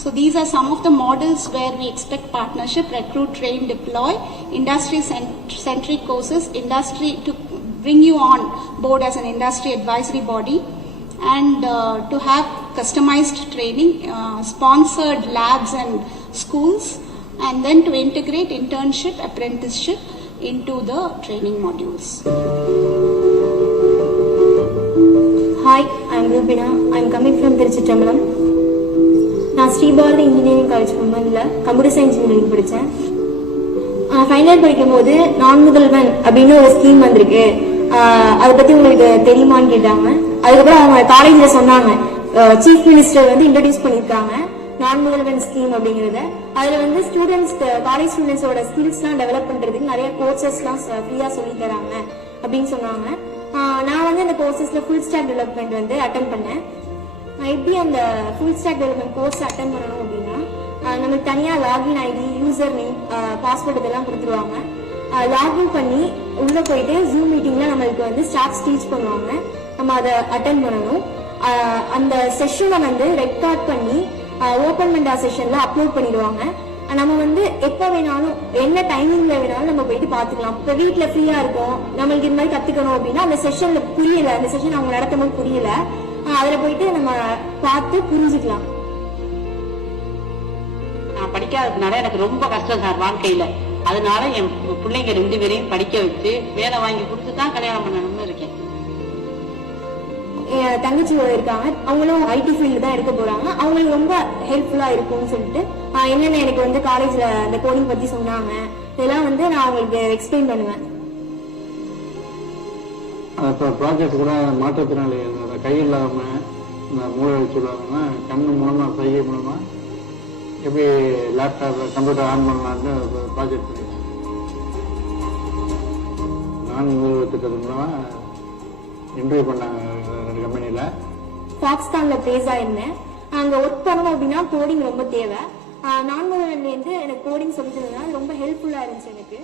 So these are some of the models where we expect partnership, recruit, train, deploy, industry-centric courses, industry to bring you on board as an industry advisory body, and to have customized training, sponsored labs and schools, and then to integrate internship, apprenticeship into the training modules. Hi, I am Rubina. I am coming from Tamil Nadu. நான் ஸ்ரீபாரதி engineering college மும்பையில் computer science engineering படித்தேன். Final year படிக்கும் போது நான் முதல்வன் அப்படின்னு ஒரு ஸ்கீம் வந்திருக்கு, அதை பற்றி உங்களுக்கு தெரியுமான்னு கேட்டாங்க. அதுக்கப்புறம் அவங்க காலேஜில் சொன்னாங்க, சீஃப் மினிஸ்டர் வந்து இன்ட்ரடியூஸ் பண்ணியிருக்காங்க நான் முதல்வன் ஸ்கீம் அப்படிங்கிறத. அதில் வந்து ஸ்டூடெண்ட்ஸ், காலேஜ் ஸ்டூடெண்ட்ஸோட ஸ்கில்ஸ்லாம் டெவலப் பண்ணுறதுக்கு நிறைய கோர்சஸ்லாம் ஃப்ரீயாக சொல்லி தராங்க அப்படின்னு சொன்னாங்க. நான் வந்து அந்த கோர்சஸில் ஃபுல் ஸ்டாக் டெவலப்மெண்ட் வந்து அட்டன் பண்ணேன். எப்படி அந்த full stack development course attend பண்ணணும் அப்படின்னா, நமக்கு தனியாக login ID, user name, password இதெல்லாம் கொடுத்துருவாங்க. லாகின் பண்ணி உள்ளே போயிட்டு ஜூம் மீட்டிங்கில் நம்மளுக்கு வந்து ஸ்டாஃப்ஸ் டீச் பண்ணுவாங்க. நம்ம அதை அட்டன் பண்ணணும். அந்த செஷனை வந்து ரெக்கார்ட் பண்ணி ஓப்பன் மெண்டா செஷனில் அப்லோட் பண்ணிடுவாங்க. நம்ம வந்து எப்போ வேணாலும் என்ன டைமிங்ல வேணாலும் நம்ம போயிட்டு பார்த்துக்கலாம். இப்போ வீட்டில் ஃப்ரீயாக இருக்கும், நம்மளுக்கு இது மாதிரி கற்றுக்கணும் அப்படின்னா அந்த செஷனில் புரியலை, அந்த செஷன் அவங்க நடத்தும் போது புரியல, அதில் போயிட்டு நம்ம பார்த்து புரிஞ்சுக்கலாம். நான் படிக்காததுனால எனக்கு ரொம்ப கஷ்டம் சார் வாழ்க்கையில. அதனால என் பிள்ளைங்க 2 பேரையும் படிக்க வச்சு வேலை வாங்கி கொடுத்து தான் கல்யாணம் பண்ணணும்னு இருக்கேன். என் தங்கச்சி இருக்காங்க, அவங்களும் ஐடி ஃபீல்டு தான் இருக்க போறாங்க. அவங்களுக்கு ரொம்ப ஹெல்ப்ஃபுல்லா இருக்கும்னு சொல்லிட்டு என்னென்ன எனக்கு வந்து காலேஜ்ல அந்த கோடிங் பத்தி சொன்னாங்க, இதெல்லாம் வந்து நான் அவங்களுக்கு எக்ஸ்பிளைன் பண்ணுவேன். இப்போ ப்ராஜெக்ட் கூட மாற்றத்தினாலே கை இல்லாம மூளை வச்சுருவாங்கன்னா கண்ணு மூலமா சைகை மூலமா எப்படி லேப்டாப் கம்ப்யூட்டர் ஆன் பண்ணலான்னு ப்ராஜெக்ட் பண்ணிட்டேன். நான் திட்டத்து மூலமா இன்டர்வியூ பண்ணாங்க 2 கம்பெனியில. பாகிஸ்தான்ல பிளேஸ் ஆயிருந்தேன். அங்க ஒர்க் பண்ணணும் அப்படின்னா கோடிங் ரொம்ப தேவை. நான் முதல்லேருந்து எனக்கு கோடிங் சொல்லிட்டு ரொம்ப ஹெல்ப்ஃபுல்லா இருந்துச்சு. எனக்கு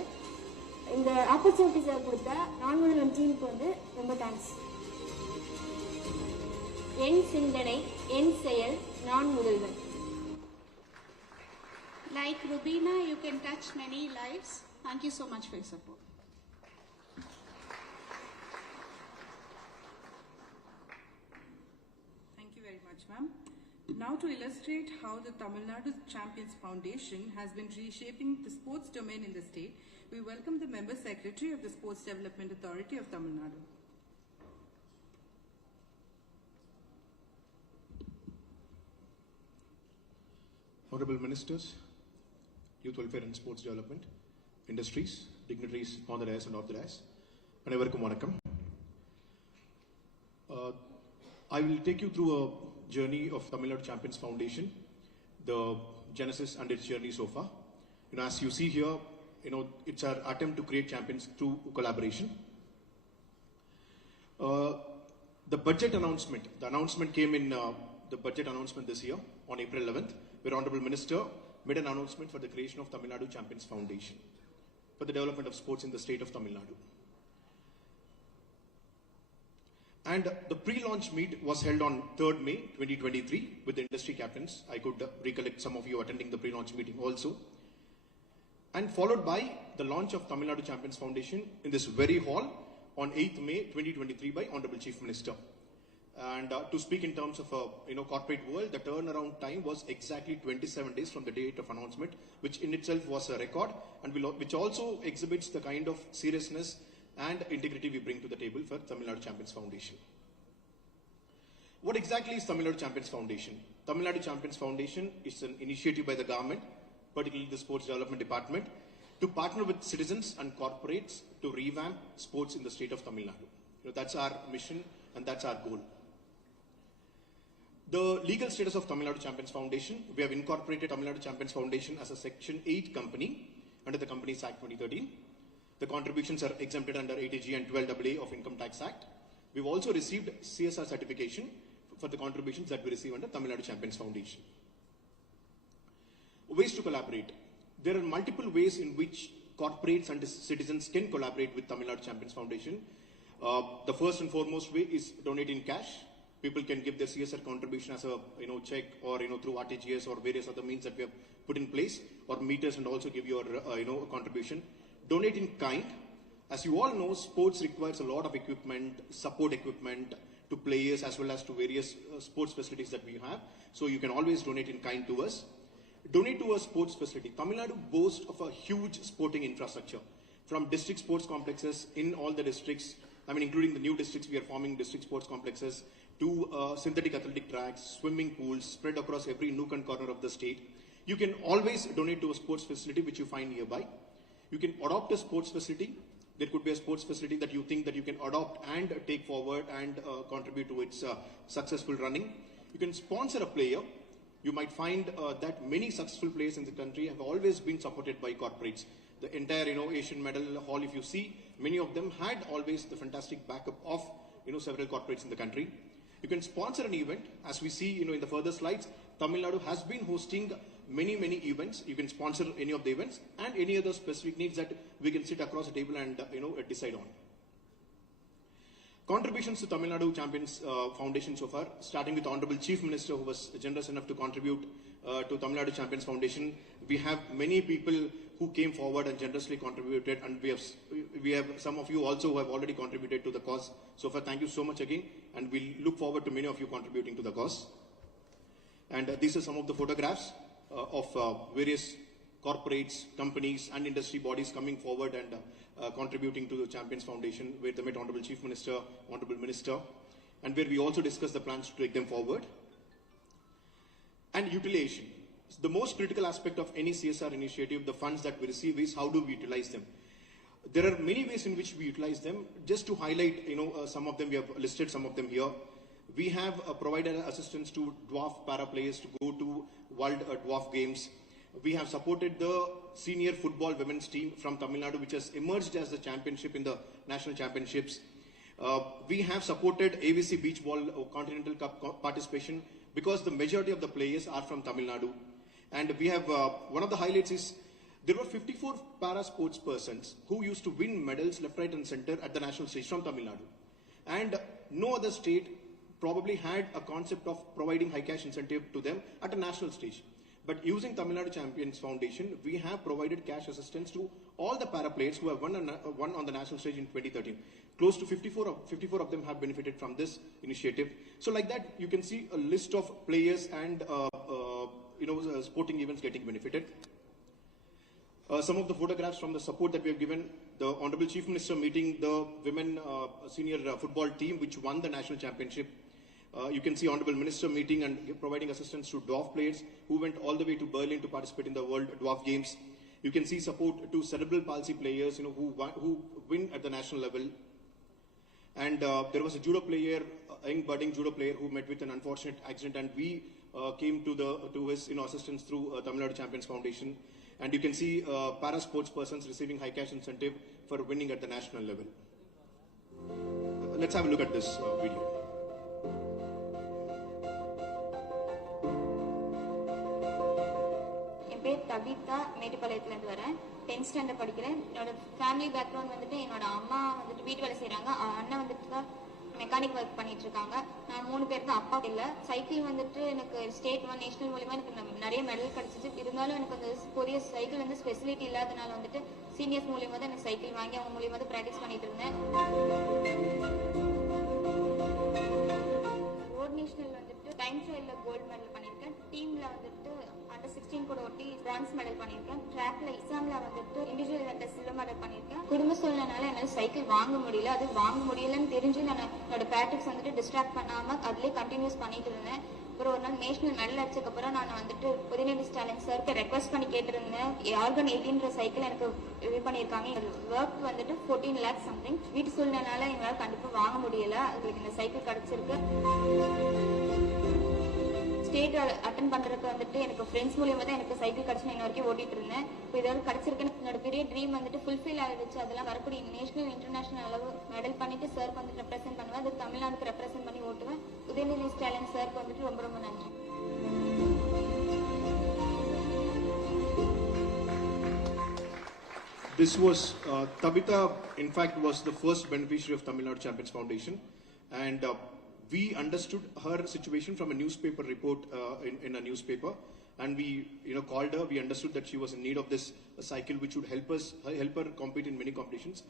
இந்த ஆப்பர்ச்சுனிட்டிஸை கொடுத்த நான் முதல்வன் டீமுக்கு வந்து ரொம்ப தேங்க்ஸ். என் சிந்தனை, என் செயல், நான் முதல்வன். Like Rubina, you can touch many lives. Thank you so much for your support. Thank you very much, ma'am. Now to illustrate how the Tamil Nadu Champions Foundation has been reshaping the sports domain in the state, we welcome the Member Secretary of the Sports Development Authority of Tamil Nadu. Honorable Ministers, Youth Welfare and Sports Development, Industries, dignitaries on the dais and off the dais, அனைவருக்கும் வணக்கம். I will take you through a journey of Tamil Nadu Champions Foundation, the genesis and its journey so far. As you see here, it's our attempt to create champions through collaboration. The budget announcement, the announcement came in the budget announcement this year on April 11th, where Honorable Minister made an announcement for the creation of Tamil Nadu Champions Foundation for the development of sports in the state of Tamil Nadu. And the pre-launch meet was held on 3rd May 2023 with the industry captains. I could recollect some of you attending the pre-launch meeting also. And followed by the launch of Tamil Nadu Champions Foundation in this very hall on 8th May 2023 by Honorable Chief Minister. And to speak in terms of corporate world, the turnaround time was exactly 27 days from the date of announcement, which in itself was a record, and which also exhibits the kind of seriousness and integrity we bring to the table for Tamil Nadu Champions Foundation. What exactly is Tamil Nadu Champions Foundation? Tamil Nadu Champions Foundation is an initiative by the government, particularly the Sports Development Department, to partner with citizens and corporates to revamp sports in the state of Tamil Nadu. That's our mission and that's our goal. The legal status of Tamil Nadu Champions Foundation, we have incorporated Tamil Nadu Champions Foundation as a Section 8 company under the Companies Act 2013. The contributions are exempted under 80G and 12AA of Income Tax Act. We've also received CSR certification for the contributions that we receive under Tamil Nadu Champions Foundation. Ways to collaborate. There are multiple ways in which corporates and citizens can collaborate with Tamil Nadu Champions Foundation. The first and foremost way is donate in cash. People can give their CSR contribution as a check or through RTGS or various other means that we have put in place, or meters, and also give your contribution. Donate in kind. As you all know, sports requires a lot of equipment, support equipment to players as well as to various sports facilities that we have. So you can always donate in kind to us. Donate to a sports facility. Tamil Nadu boasts of a huge sporting infrastructure. From district sports complexes in all the districts, including the new districts, we are forming district sports complexes, to synthetic athletic tracks, swimming pools spread across every nook and corner of the state. You can always donate to a sports facility which you find nearby. You can adopt a sports facility. There could be a sports facility that you think that you can adopt and take forward and contribute to its successful running. You can sponsor a player. You might find that many successful players in the country have always been supported by corporates. The entire Asian medal hall, if you see, many of them had always the fantastic backup of several corporates in the country. You can sponsor an event. As we see in the further slides, Tamil Nadu has been hosting many events. You can sponsor any of the events and any other specific needs that we can sit across the table and decide on. Contributions to Tamil Nadu Champions Foundation so far, starting with Honorable Chief Minister, who was generous enough to contribute to Tamil Nadu Champions Foundation. We have many people who came forward and generously contributed, and we have some of you also who have already contributed to the cause. So far, thank you so much again, and we look forward to many of you contributing to the cause. And these are some of the photographs of various corporates, companies and industry bodies coming forward and contributing to the Champions Foundation, where they met Honorable Chief Minister, Honorable Minister, and where we also discussed the plans to take them forward. And utilization. The most critical aspect of any CSR initiative, the funds that we receive, is how do we utilize them. There are many ways in which we utilize them. Just to highlight, some of them, we have listed some of them here. We have provided assistance to dwarf para players to go to World Dwarf Games. We have supported the senior football women's team from Tamil Nadu, which has emerged as the championship in the national championships. We have supported AVC Beach Ball Continental Cup participation because the majority of the players are from Tamil Nadu. And we have, one of the highlights is, there were 54 para sports persons who used to win medals left, right and center at the national stage from Tamil Nadu. And no other state probably had a concept of providing high cash incentive to them at a national stage. But using Tamil Nadu Champions Foundation, we have provided cash assistance to all the para players who have won on the national stage in 2013. Close to 54 of them have benefited from this initiative. So like that, you can see a list of players and sporting events getting benefited. Some of the photographs from the support that we have given. The Honorable Chief Minister meeting the women senior football team which won the national championship. You can see Honorable Minister meeting and providing assistance to dwarf players who went all the way to Berlin to participate in the World Dwarf Games. You can see support to cerebral palsy players, who win at the national level. And there was a judo player, a young budding judo player who met with an unfortunate accident, and we came to his assistance through Tamil Nadu Champions Foundation. And you can see para sports persons receiving high cash incentive for winning at the national level. Let's have a look at this video. என் பேர் தபிதா, மேட்டுப்பாளையத்துலேருந்து வரேன். 10th standard படிக்கிறேன். என்னோட family background வந்துட்டு என்னோட அம்மா வந்துட்டு வீட்டு வேலை செய்கிறாங்க. அண்ணன் வந்துட்டு மெக்கானிக் ஒர்க் பண்ணிட்டு இருக்காங்க. நான் 3 பேர் தான், அப்பா இல்லை. சைக்கிள் வந்துட்டு எனக்கு ஸ்டேட் 1 நேஷனல் மூலியமா எனக்கு நிறைய மெடல் கிடைச்சிச்சு. இருந்தாலும் எனக்கு அந்த பெரிய சைக்கிள் வந்து ஸ்பெசிலிட்டி இல்லாதனால வந்துட்டு சீனியர்ஸ் மூலியமா தான் எனக்கு சைக்கிள் வாங்கி அவங்க மூலியமா தான் ப்ராக்டிஸ் பண்ணிட்டு இருந்தேன். ரோட் நேஷனல் வந்துட்டு டைம் ட்ரையல்ல கோல்டு மெடல் பண்ணியிருக்கேன். டீம்ல வந்துட்டு அண்டர் 16 கூட ஒட்டி பிரான்ஸ் மெடல் பண்ணியிருக்கேன். ட்ராக்ல எக்ஸாம்ல வந்துட்டு இண்டிவிஜுவல் இவெண்ட்ல சில்வர் மெடல் பண்ணியிருக்கேன். குடும்ப சூழ்நிலைனால என்னால சைக்கிள் வாங்க முடியல. அது வாங்க முடியலன்னு தெரிஞ்சு நான் என்னோட ப்ராக்டிஸ் வந்துட்டு டிஸ்ட்ராக்ட் பண்ணாம அதுலயே கண்டினியூஸ் பண்ணிட்டு இருந்தேன். அப்புறம் ஒரு நாள் நேஷனல் மெடல் அடிச்சதுக்கப்புறம் நான் வந்துட்டு உதயநிதி ஸ்டாலின் சாருக்கு ரெக்வஸ்ட் பண்ணி கேட்டிருந்தேன். ஆர்கன் 18ன்ற சைக்கிள் எனக்கு இது பண்ணியிருக்காங்க. ஒர்க் வந்துட்டு 14 lakhs சம்திங். வீட்டு சூழ்நிலைனால எங்களால் கண்டிப்பாக வாங்க முடியல. அதுக்கு இந்த சைக்கிள் கிடைச்சிருக்கு. ஸ்டேட் அட்டன் பண்றதுக்கு வந்துட்டு எனக்கு ஃப்ரெண்ட்ஸ் மூலியமா தான் எனக்கு சைக்கிள் கிடைச்சு இன்ன வரைக்கும் ஓட்டிட்டு இருந்தேன். இப்போ இதோட கிடைச்சிருக்கு. என்னோட பெரிய ட்ரீம் வந்துட்டு ஃபுல்ஃபில் ஆகிடுச்சு. அதெல்லாம் வரக்கூடிய நேஷனல் இன்டர்நேஷனல் அளவு மெடல் பண்ணிட்டு சார் வந்துட்டு ரெப்ரசென்ட் பண்ணுவேன். அது தமிழ்நாடுக்கு ரெப்ரசென்ட் பண்ணி ஓட்டுவேன். உதயநிதி ஸ்டாலின் சாருக்கு வந்துட்டு ரொம்ப ரொம்ப நன்றி. This was Tabitha, in fact, was the first beneficiary of Tamil Nadu Champions Foundation, and we understood her situation from a newspaper report in a newspaper, and we called her. We understood that she was in need of this cycle which would help her compete in many competitions.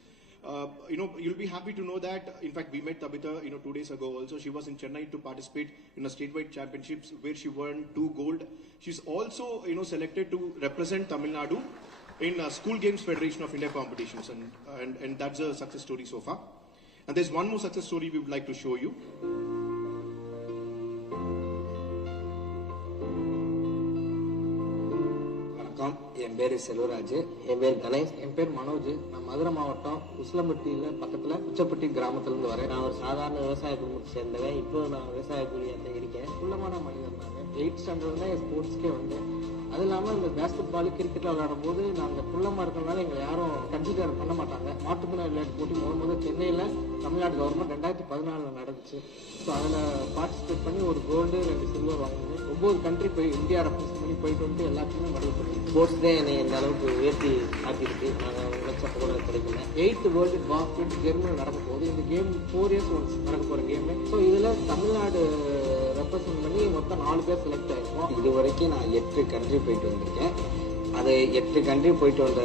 You'll be happy to know that, in fact, we met Tabitha, 2 days ago also. She was in Chennai to participate in a statewide championships where she won 2 gold. She's also, selected to represent Tamil Nadu in School Games Federation of India competitions, and that's a success story so far. And there's one more success story we would like to show you. என் பேர் செல்வராஜ். என் பேர் கணேஷ். என் பேர் மனோஜ். நான் மதுரை மாவட்டம் உசிலம்பட்டியில பக்கத்துல உச்சப்பட்டி கிராமத்துல வரேன். நான் ஒரு சாதாரண விவசாய குடும்பத்தை சேர்ந்தவன். இப்போ நான் விவசாய கூலியாக இருக்கேன். குள்ளமான மனிதன். நாங்கள் 8th ஸ்டாண்டர்ட் தான் ஸ்போர்ட்ஸ்க்கே வந்தேன். அது இல்லாமல் இந்த பேஸ்கெட் பால் கிரிக்கெட் விளையாடும் போது நாங்கள் குள்ளமாக இருக்கிறதுனால எங்களை யாரும் கன்சிடர் பண்ண மாட்டாங்க. மாட்டுத்திறனாளி விளையாட்டு போட்டி முதல் சென்னையில் தமிழ்நாடு கவர்மெண்ட் 2014 நடந்துச்சு. ஸோ அதில் பார்ட்டிசிபேட் பண்ணி ஒரு கோல்டு 2 சில்வர் வாங்கினேன். 9 கண்ட்ரி போய் இந்தியா ரெப்ரசென்ட் பண்ணி போயிட்டு வந்து எல்லாத்துக்குமே மெடல் பண்ணி ஸ்போர்ட்ஸ் தான் என்னை இந்த அளவுக்கு உயர்த்தி ஆக்கியிருக்கு. நாங்கள் லட்சம் கூட கிடைக்கல. 8th வேர்ல்டு பாஸ்கெட் ஜெர்மனி நடக்க போகுது. இந்த கேம் 4 years ஒன்ஸ் நடக்க போகிற கேமு. ஸோ இதில் தமிழ்நாடு ரெப்ரசென்ட் பண்ணி மொத்தம் 4 பேர் செலக்ட் ஆகிருக்கோம். இது வரைக்கும் நான் 8 கண்ட்ரி போயிட்டு வந்திருக்கேன். அது 8 கண்ட்ரி போயிட்டு வந்த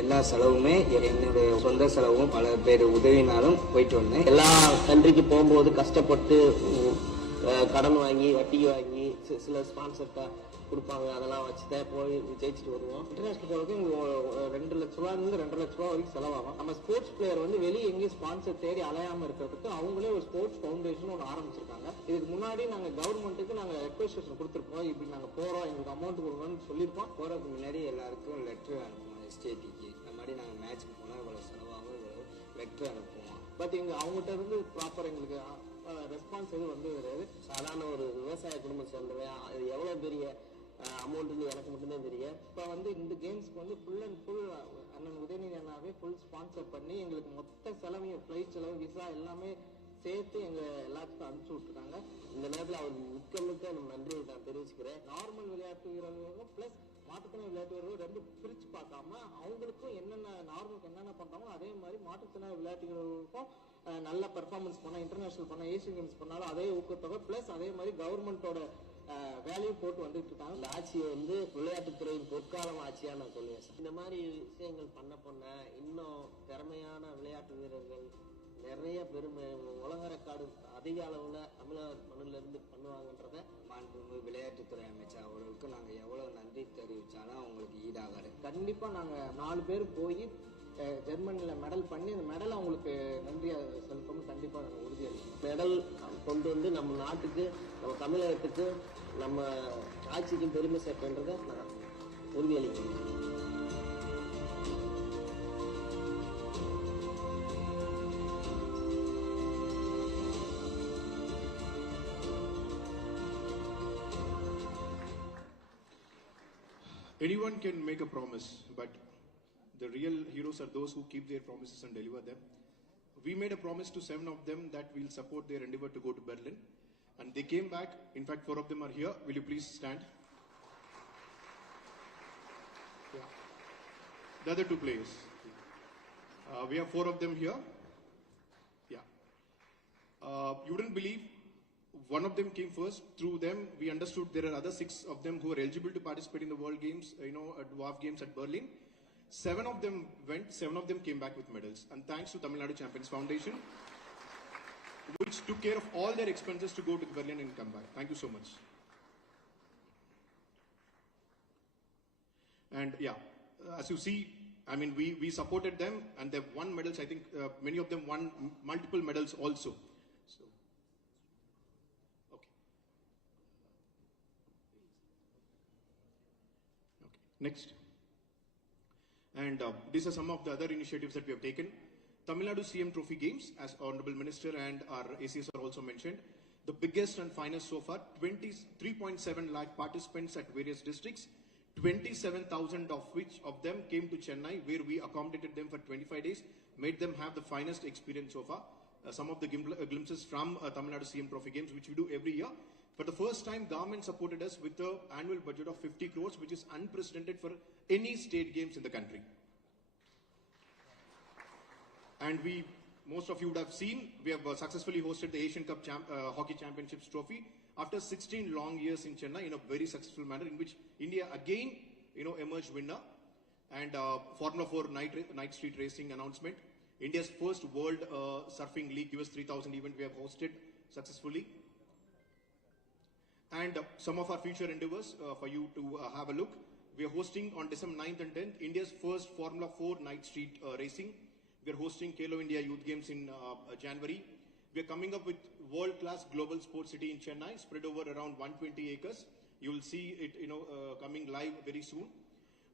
எல்லா செலவுமே என்னுடைய சொந்த செலவும் பல பேர் உதவினாலும் போயிட்டு வந்தேன். எல்லா கண்ட்ரிக்கு போகும்போது கஷ்டப்பட்டு கடன் வாங்கி வட்டிக்கு வாங்கி சில ஸ்பான்சர்ட்டா கொடுப்பாங்க. அதெல்லாம் வச்சுதான் போய் ஜெயிச்சுட்டு வருவோம். இன்டர்நேஷனல் போகிறதுக்கு 2 லட்ச ரூபாயிலிருந்து 2.5 லட்ச ரூபா வரைக்கும் செலவாகும். நம்ம ஸ்போர்ட்ஸ் பிளேயர் வெளியே எங்கேயும் ஸ்பான்சர் தேடி அலையாம இருக்கிறதுக்கு அவங்களே ஒரு ஸ்போர்ட்ஸ் ஃபவுண்டேஷன் ஒன்று ஆரம்பிச்சிருக்காங்க. இதுக்கு முன்னாடி நாங்கள் கவர்மெண்ட்டுக்கு நாங்கள் ரெக்வஸ்டேஷன் கொடுத்துருப்போம். இப்படி நாங்கள் போகிறோம், எங்களுக்கு அமௌண்ட் கொடுக்கணும்னு சொல்லியிருப்போம். போகிறதுக்கு முன்னாடி எல்லாருக்கும் லெட்டர் அனுப்புவோம். எஸ்டேட்டிக்கு இந்த மாதிரி நாங்கள் மேட்ச்சுக்கு போனால் இவ்வளோ செலவாகும், இவ்வளோ லெட்டர் அனுப்புவோம். பட் அவங்ககிட்ட இருந்து ப்ராப்பர் எங்களுக்கு ரெஸ்பான்ஸ் எதுவும் கிடையாது. சாதாரண ஒரு விவசாய குடும்பம் சேர்ந்தவன் அது எவ்வளோ பெரிய அமௌண்ட்டுன்னு எனக்கு மட்டும்தான் தெரியும். இப்போ இந்த கேம்ஸ்க்கு ஃபுல் அண்ட் ஃபுல் அண்ணன் உதயநிதி அண்ணாவே ஃபுல் ஸ்பான்சர் பண்ணி எங்களுக்கு மொத்த செலவையும் ஃப்ளைட் செலவு விசா எல்லாமே சேர்த்து எங்கள் எல்லாத்துக்கும் அனுப்பிச்சி விட்டுருக்காங்க. இந்த நேரத்தில் அவர் மிக்க நன்றி நான் தெரிவிச்சுக்கிறேன். நார்மல் விளையாட்டு வீரர்களுக்கும் ப்ளஸ் மாற்றுத்திறனாளி விளையாட்டு வீரர்கள் 2 பிரித்து பார்க்காம அவங்களுக்கும் என்னென்ன நார்மலுக்கு என்னென்ன பண்ணுறாங்களோ அதே மாதிரி மாற்றுத்திறனாளி விளையாட்டு வீரர்களுக்கும் நல்ல பெர்ஃபார்மன்ஸ் பண்ணால், இன்டர்நேஷனல் பண்ணால், ஏசியன் கேம்ஸ் பண்ணாலும் அதே ஊக்கத்தொகை ப்ளஸ் அதே மாதிரி கவர்மெண்ட்டோட வேலையும் போட்டு வந்துட்டு இருக்காங்க. இந்த ஆட்சியை விளையாட்டுத்துறையின் பொற்காலம் ஆட்சியா நான் சொல்லுவேன். இந்த மாதிரி விஷயங்கள் பண்ண இன்னும் திறமையான விளையாட்டு வீரர்கள் நிறைய பெருமை உலக ரெக்கார்டு அதிக அளவுல தமிழ்நாடு மண்ணில இருந்து பண்ணுவாங்கன்றத மாண்புமிகு விளையாட்டுத்துறை அமைச்சர் அவர்களுக்கு நாங்க எவ்வளவு நன்றி தெரிவிச்சாலும் அவங்களுக்கு ஈடாகாது. கண்டிப்பா நாங்க 4 பேர் போய் ஜெர்மனில மெடல் பண்ணி அந்த மெடல் அவங்களுக்கு நன்றியா செலுத்தணும். கண்டிப்பா நாங்கள் உறுதியளிக்கணும். மெடல் கொண்டு வந்து நம்ம நாட்டுக்கு, நம்ம தமிழகத்துக்கு, நம்ம ஆட்சிக்கு பெருமை சேர்க்கின்றதை நான் உறுதியளிக்கணும். Anyone can make a promise, but the real heroes are those who keep their promises and deliver them. We made a promise to 7 of them that we'll support their endeavor to go to Berlin, and they came back. In fact, 4 of them are here. Will you please stand? Yeah. The other 2 players. We have 4 of them here. Yeah. You wouldn't believe, one of them came first. Through them, we understood there are other 6 of them who are eligible to participate in the World Games, at Dwarf Games at Berlin. 7 of them went, 7 of them came back with medals. And thanks to Tamil Nadu Champions Foundation, which took care of all their expenses to go to Berlin and come back. Thank you so much. And yeah, as you see, I mean, we supported them and they've won medals. I think many of them won multiple medals also. So, okay. Next. And these are some of the other initiatives that we have taken. Tamil Nadu CM Trophy Games, as Honorable Minister and our ACSR also mentioned, the biggest and finest so far, 23.7 lakh participants at various districts, 27,000 of which of them came to Chennai, where we accommodated them for 25 days, made them have the finest experience so far. Some of the glimpses from Tamil Nadu CM Trophy Games, which we do every year. For the first time, government supported us with an annual budget of 50 crores, which is unprecedented for any state games in the country. And we most of you would have seen, we have successfully hosted the Asian Cup Hockey Championships trophy after 16 long years in Chennai in a very successful manner, in which India again, emerged winner. And Formula 4 night street racing announcement, India's first World Surfing League US 3000 event we have hosted successfully. And some of our future endeavors for you to have a look. We are hosting on December 9th and 10th India's first Formula 4 night street racing. We are hosting Kalo India Youth Games in January. We are coming up with world-class global sports city in Chennai, spread over around 120 acres. You will see it, coming live very soon.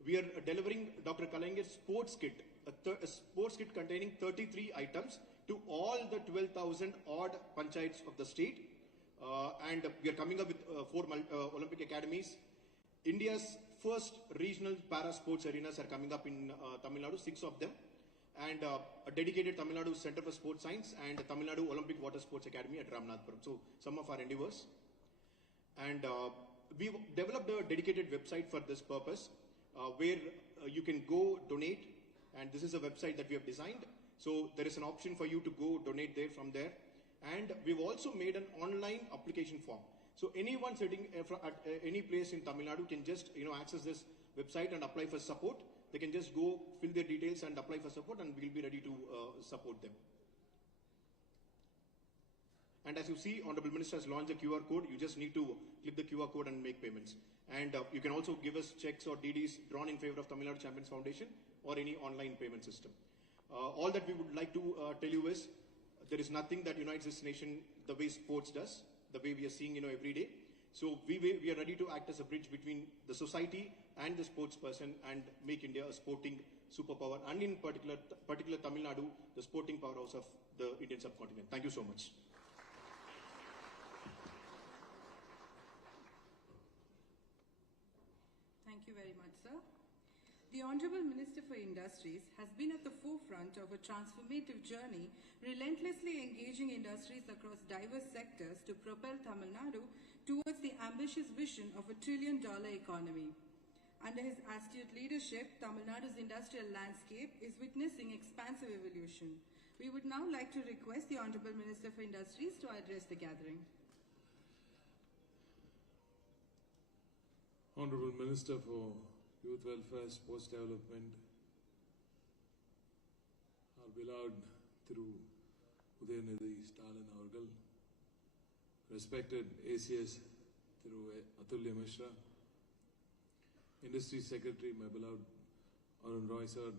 We are delivering Dr. Kalanger's sports kit, a sports kit containing 33 items to all the 12,000 odd panchayats of the state. And we are coming up with 4 Olympic academies. India's first regional para sports arenas are coming up in Tamil Nadu, 6 of them. And a dedicated Tamil Nadu Center for Sports Science and Tamil Nadu Olympic Water Sports Academy at Ramnathpuram. So some of our endeavors. And we've developed a dedicated website for this purpose where you can go donate. And this is a website that we have designed. So there is an option for you to go donate there from there. And we've also made an online application form. So anyone sitting at any place in Tamil Nadu can just access this website and apply for support. They can just go fill their details and apply for support, and we'll be ready to support them. And as you see, Honorable Minister has launched a QR code. You just need to click the QR code and make payments. And you can also give us checks or DDs drawn in favor of Tamil Nadu Champions Foundation or any online payment system. All that we would like to tell you is there is nothing that unites this nation the way sports does, the way we are seeing every day. So we are ready to act as a bridge between the society and the sports person and make India a sporting superpower, and in particular Tamil Nadu, the sporting powerhouse of the Indian subcontinent. Thank you so much. Thank you very much, sir. The Honourable Minister for Industries has been at the forefront of a transformative journey, relentlessly engaging industries across diverse sectors to propel Tamil Nadu towards the ambitious vision of $1 trillion economy. Under his astute leadership, Tamil Nadu's industrial landscape is witnessing expansive evolution. We would now like to request the Honourable Minister for Industries to address the gathering. Honourable Minister for Youth Welfare, Sports Development, our beloved through Udayanidhi Stalin avargal, respected ACS through Atulya Mishra, Industry Secretary, my beloved Arun Roy sir,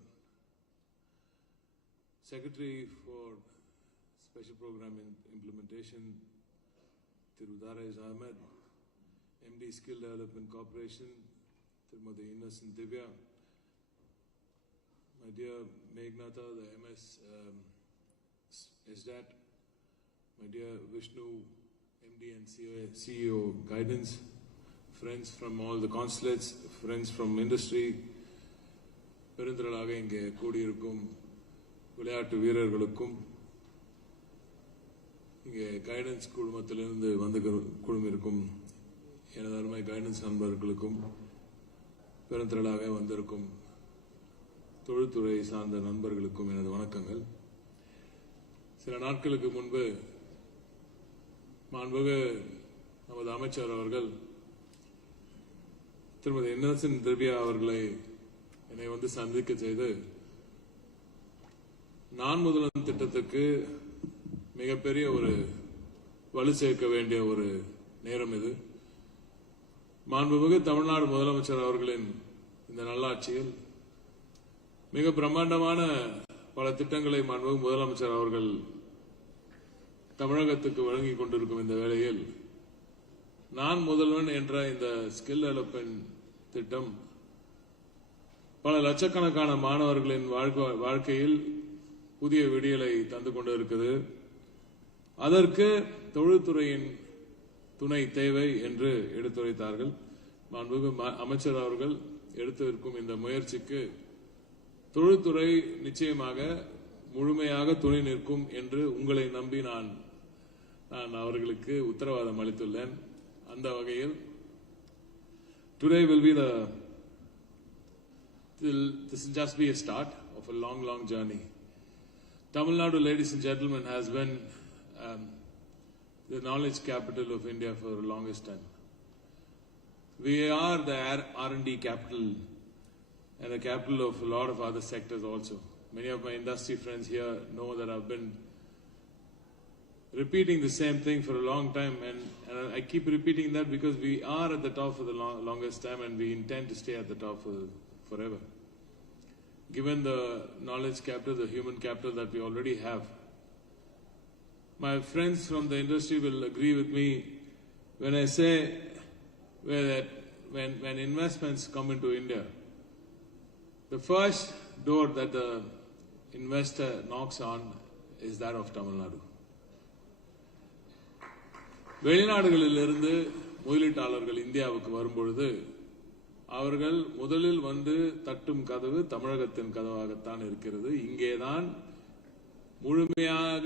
Secretary for Special Program Implementation through Daraj Ahmed, MD Skill Development Corporation, Mother Innocent Divya, my dear Meghnata, the MS SDAT, my dear Vishnu, MD and CEO Guidance, friends from all the consulates, friends from industry, பெருந்திரளாக இங்கே கூடியிருக்கும் விளையாட்டு வீரர்களுக்கும் இங்கே கைடன்ஸ் குழுமத்திலிருந்து வந்து குழுமிருக்கும் எனது அருமை கைடன்ஸ் நண்பர்களுக்கும் பெருந்திரளாக வந்திருக்கும் தொழில்துறை சார்ந்த நண்பர்களுக்கும் எனது வணக்கங்கள். சில நாட்களுக்கு முன்பு மாண்புமிகு நமது அமைச்சர் அவர்கள் திருமதி இன்னசென்ட் திவ்யா அவர்களை என்னை வந்து சந்திக்க செய்து நான் முதல்வன் திட்டத்துக்கு மிகப்பெரிய ஒரு வலு சேர்க்க வேண்டிய ஒரு நேரம் இது. மாண்புமிகு தமிழ்நாடு முதலமைச்சர் அவர்களின் இந்த நல்லாட்சியில் மிக பிரம்மாண்டமான பல திட்டங்களை மாண்புமிகு முதலமைச்சர் அவர்கள் தமிழகத்துக்கு வழங்கிக் கொண்டிருக்கும் இந்த வேளையில் நான் முதல்வன் என்ற இந்த ஸ்கில் டெவலப்மெண்ட் திட்டம் பல லட்சக்கணக்கான மாணவர்களின் வாழ்க்கையில் புதிய விடியலை தந்து கொண்டிருக்கிறது. அதற்கு தொழில்துறையின் துணை தேவை என்று எடுத்துரைத்தார்கள். மாண்புமிகு அமைச்சர் அவர்கள் எடுத்திருக்கும் இந்த முயற்சிக்கு தொழில்துறை நிச்சயமாக முழுமையாக துணை நிற்கும் என்று உங்களை நம்பி நான் அவர்களுக்கு உத்தரவாதம் அளித்துள்ளேன். அந்த வகையில் today will be this will just be a start of a long journey. Tamil Nadu, ladies and gentlemen, has been the knowledge capital of India for the longest time. We are the R&D capital and the capital of a lot of other sectors also. Many of my industry friends here know that I've been repeating the same thing for a long time, and I keep repeating that because we are at the top for the longest time, and we intend to stay at the top for forever. Given the knowledge capital, the human capital that we already have, my friends from the industry will agree with me when I say that when investments come into India, the first door that the investor knocks on is that of Tamil Nadu. வெளிநாடுகளிலிருந்து முதலீட்டாளர்கள் இந்தியாவுக்கு வரும்பொழுது அவர்கள் முதலில் வந்து தட்டும் கதவு தமிழகத்தின் கதவாகத்தான் இருக்கிறது. இங்கேதான் முழுமையாக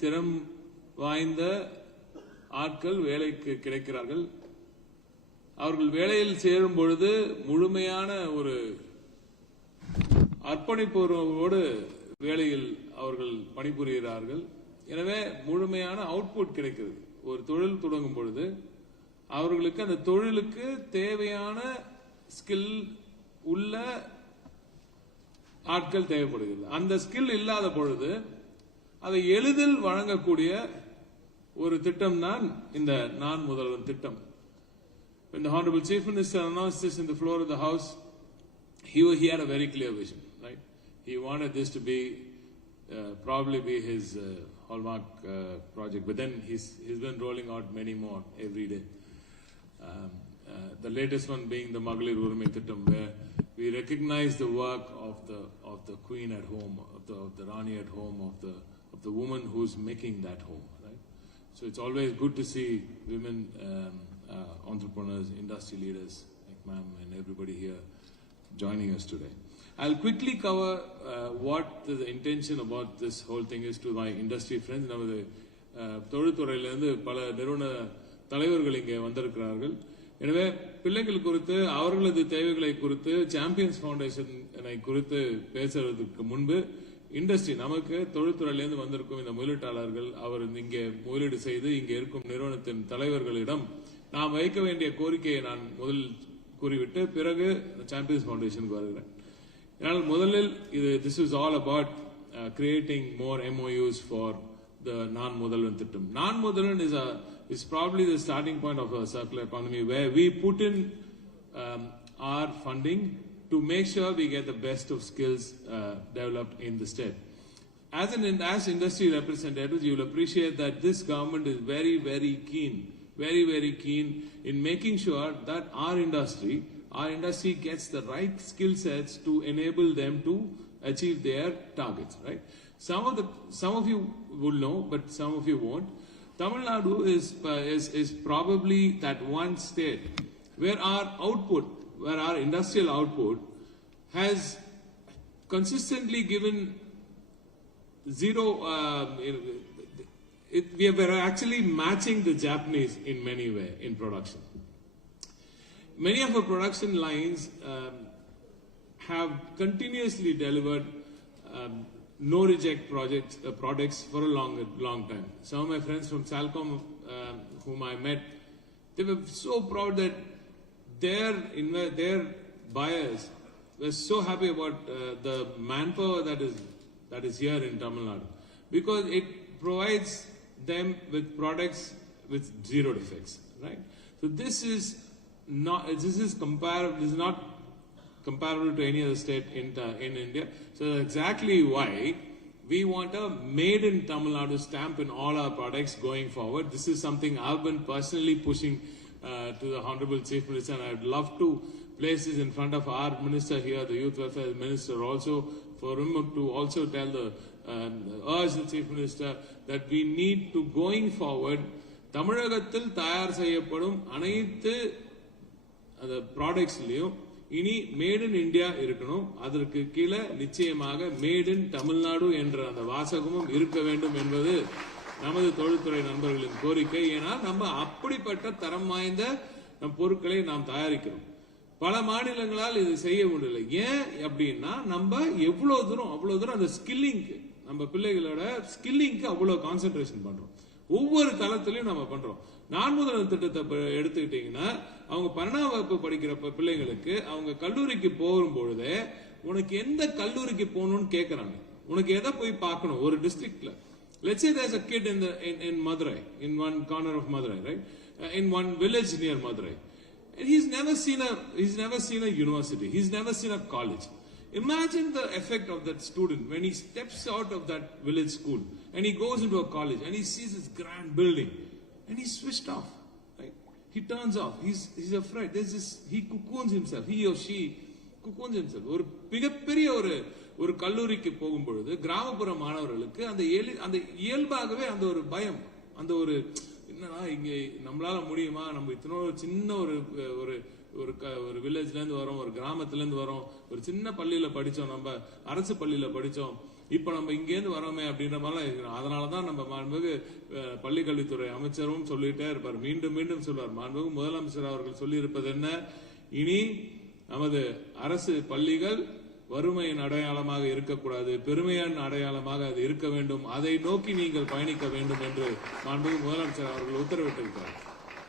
திறம் வாய்ந்த ஆட்கள் வேலைக்கு கிடைக்கிறார்கள். அவர்கள் வேலையில் சேரும் பொழுது முழுமையான ஒரு அர்ப்பணிப்போடு வேலையில் அவர்கள் பணிபுரிகிறார்கள். எனவே முழுமையான அவுட்புட் கிடைக்கிறது. ஒரு தொழில் தொடங்கும் பொழுது அவர்களுக்கு அந்த தொழிலுக்கு தேவையான ஸ்கில் உள்ள ஆட்கள் தேவைப்படுகிறது. அந்த ஸ்கில் இல்லாத பொழுது அதை எளிதில் வழங்கக்கூடிய ஒரு திட்டம் தான் இந்த நான் முதல்வன் திட்டம். When the Honorable Chief Minister announced this in the floor of the House, he had a very clear vision, right? He wanted this to be probably be his hallmark project, but then he's been rolling out many more every day. The latest one being the Magalir Urumai Thittam, where we recognize the work of the queen at home, of the Rani at home, of the woman who's making that home, right? So it's always good to see women entrepreneurs, industry leaders like ma'am and everybody here joining us today. I'll quickly cover what the intention about this whole thing is to my industry friends. நமது தொழில்துறையிலிருந்து பல நிறுவன தலைவர்கள் இங்கே வந்திருக்கிறார்கள். எனவே பிள்ளைகள் குறித்து அவர்களது தேவைகளை குறித்து சாம்பியன்ஸ் ஃபவுண்டேஷனை குறித்து பேசுறதுக்கு முன்பு இண்டஸ்ட்ரி நமக்கு தொழில்துறையிலிருந்து வந்திருக்கும் இந்த முதலீட்டாளர்கள் அவர் இங்கே முதலீடு செய்து இங்கே இருக்கும் நிறுவனத்தின் தலைவர்களிடம் நாம் வைக்க வேண்டிய கோரிக்கையை நான் முதலில் கூறிவிட்டு பிறகு சாம்பியன்ஸ் ஃபவுண்டேஷனுக்கு வருகிறேன். முதலில் this is all about creating more MOUs for the non-முதல்வன் திட்டம். Non-முதல்வன் is probably the starting point of a circular economy where we put in our funding to make sure we get the best of skills developed in the state. As industry representatives, you will appreciate that this government is very, very keen in making sure that our industry gets the right skill sets to enable them to achieve their targets, right? Some of you will know, but some of you won't. Tamil Nadu is probably that one state where our industrial output has consistently given zero. We are actually matching the Japanese in many ways in production. Many of our production lines have continuously delivered no reject products for a long time. Some of my friends from Salcom whom I met, they were so proud that their buyers were so happy about the manpower that is here in Tamil Nadu, because it provides them with products with zero defects, right? So this is not comparable to any other state in India. So that's exactly why we want a made in Tamil Nadu stamp in all our products going forward. This is something I've been personally pushing to the Honorable Chief Minister, and I'd love to place this in front of our minister here, the Youth Welfare Minister, also for him to also tell urge the Chief Minister that we need to, going forward, தமிழகத்தில் தயார் செய்யப்படும் அனைத்து ப்ராடக்ட்ஸ்லயும் இனி made in India இருக்கணும். அதற்கு கீழே நிச்சயமாக மேட் இன் தமிழ்நாடு என்ற அந்த வாசகமும் இருக்க வேண்டும் என்பது நமது தொழில்துறை நண்பர்களின் கோரிக்கை. ஏன்னா நம்ம அப்படிப்பட்ட தரம் வாய்ந்த நம் பொருட்களை நாம் தயாரிக்கிறோம். பல மாநிலங்களால் இது செய்ய முடியல. ஏன் அப்படின்னா நம்ம அவ்வளவு தூரம் அந்த ஸ்கில்லிங் நம்ம பிள்ளைகளோட ஸ்கில்லிங்க்கு அவ்வளவு கான்சென்ட்ரேஷன் பண்றோம். ஒவ்வொரு தளத்திலையும் நம்ம பண்றோம். 4 திட்டத்தை எடுத்துக்கிட்டீங்கன்னா அவங்க 12ஆம் வகுப்பு படிக்கிற பிள்ளைங்களுக்கு அவங்க கல்லூரிக்கு போகும் பொழுதே உனக்கு எந்த கல்லூரிக்கு போகணும்னு கேட்கறாங்க. உனக்கு எதை போய் பார்க்கணும் ஒரு டிஸ்ட்ரிக்ட்ல. Let's say there's a kid in Madurai, in one corner of Madurai, right? In one village near Madurai. And he's never seen a university. He's never seen a college. Imagine the effect of that student when he steps out of that village school and he goes into a college and he sees this grand building and he's switched off, right? He turns off. He's afraid. He cocoons himself. He or she cocoons himself. ஒரு மிகப்பெரிய ஒரு கல்லூரிக்கு போகும்பொழுது கிராமப்புற மாணவர்களுக்கு அந்த இயல்பாகவே அந்த ஒரு பயம், அந்த ஒரு என்னன்னா இங்க நம்மளால முடியுமா, நம்ம இத்தனை சின்ன ஒரு வில்லேஜ்ல இருந்து வரோம், ஒரு கிராமத்துல இருந்து வரோம், ஒரு சின்ன பள்ளியில படிச்சோம், நம்ம அரசு பள்ளியில படிச்சோம், இப்ப நம்ம இங்க இருந்து வரோமே அப்படின்ற மாதிரி. அதனாலதான் நம்ம மாண்புமிகு பள்ளிக்கல்வித்துறை அமைச்சரும் சொல்லிட்டே இருப்பார், மீண்டும் மீண்டும் சொல்வார். மாண்புமிகு முதலமைச்சர் அவர்கள் சொல்லி இருப்பது என்ன, இனி நமது அரசு பள்ளிகள் வறுமையின் அடையாளமாக இருக்கக்கூடாது, பெருமையான அடையாளமாக அது இருக்க வேண்டும், அதை நோக்கி நீங்கள் பயணிக்க வேண்டும் என்று மாண்புமிகு முதலமைச்சர் அவர்கள் உத்தரவிட்டிருக்கிறார்.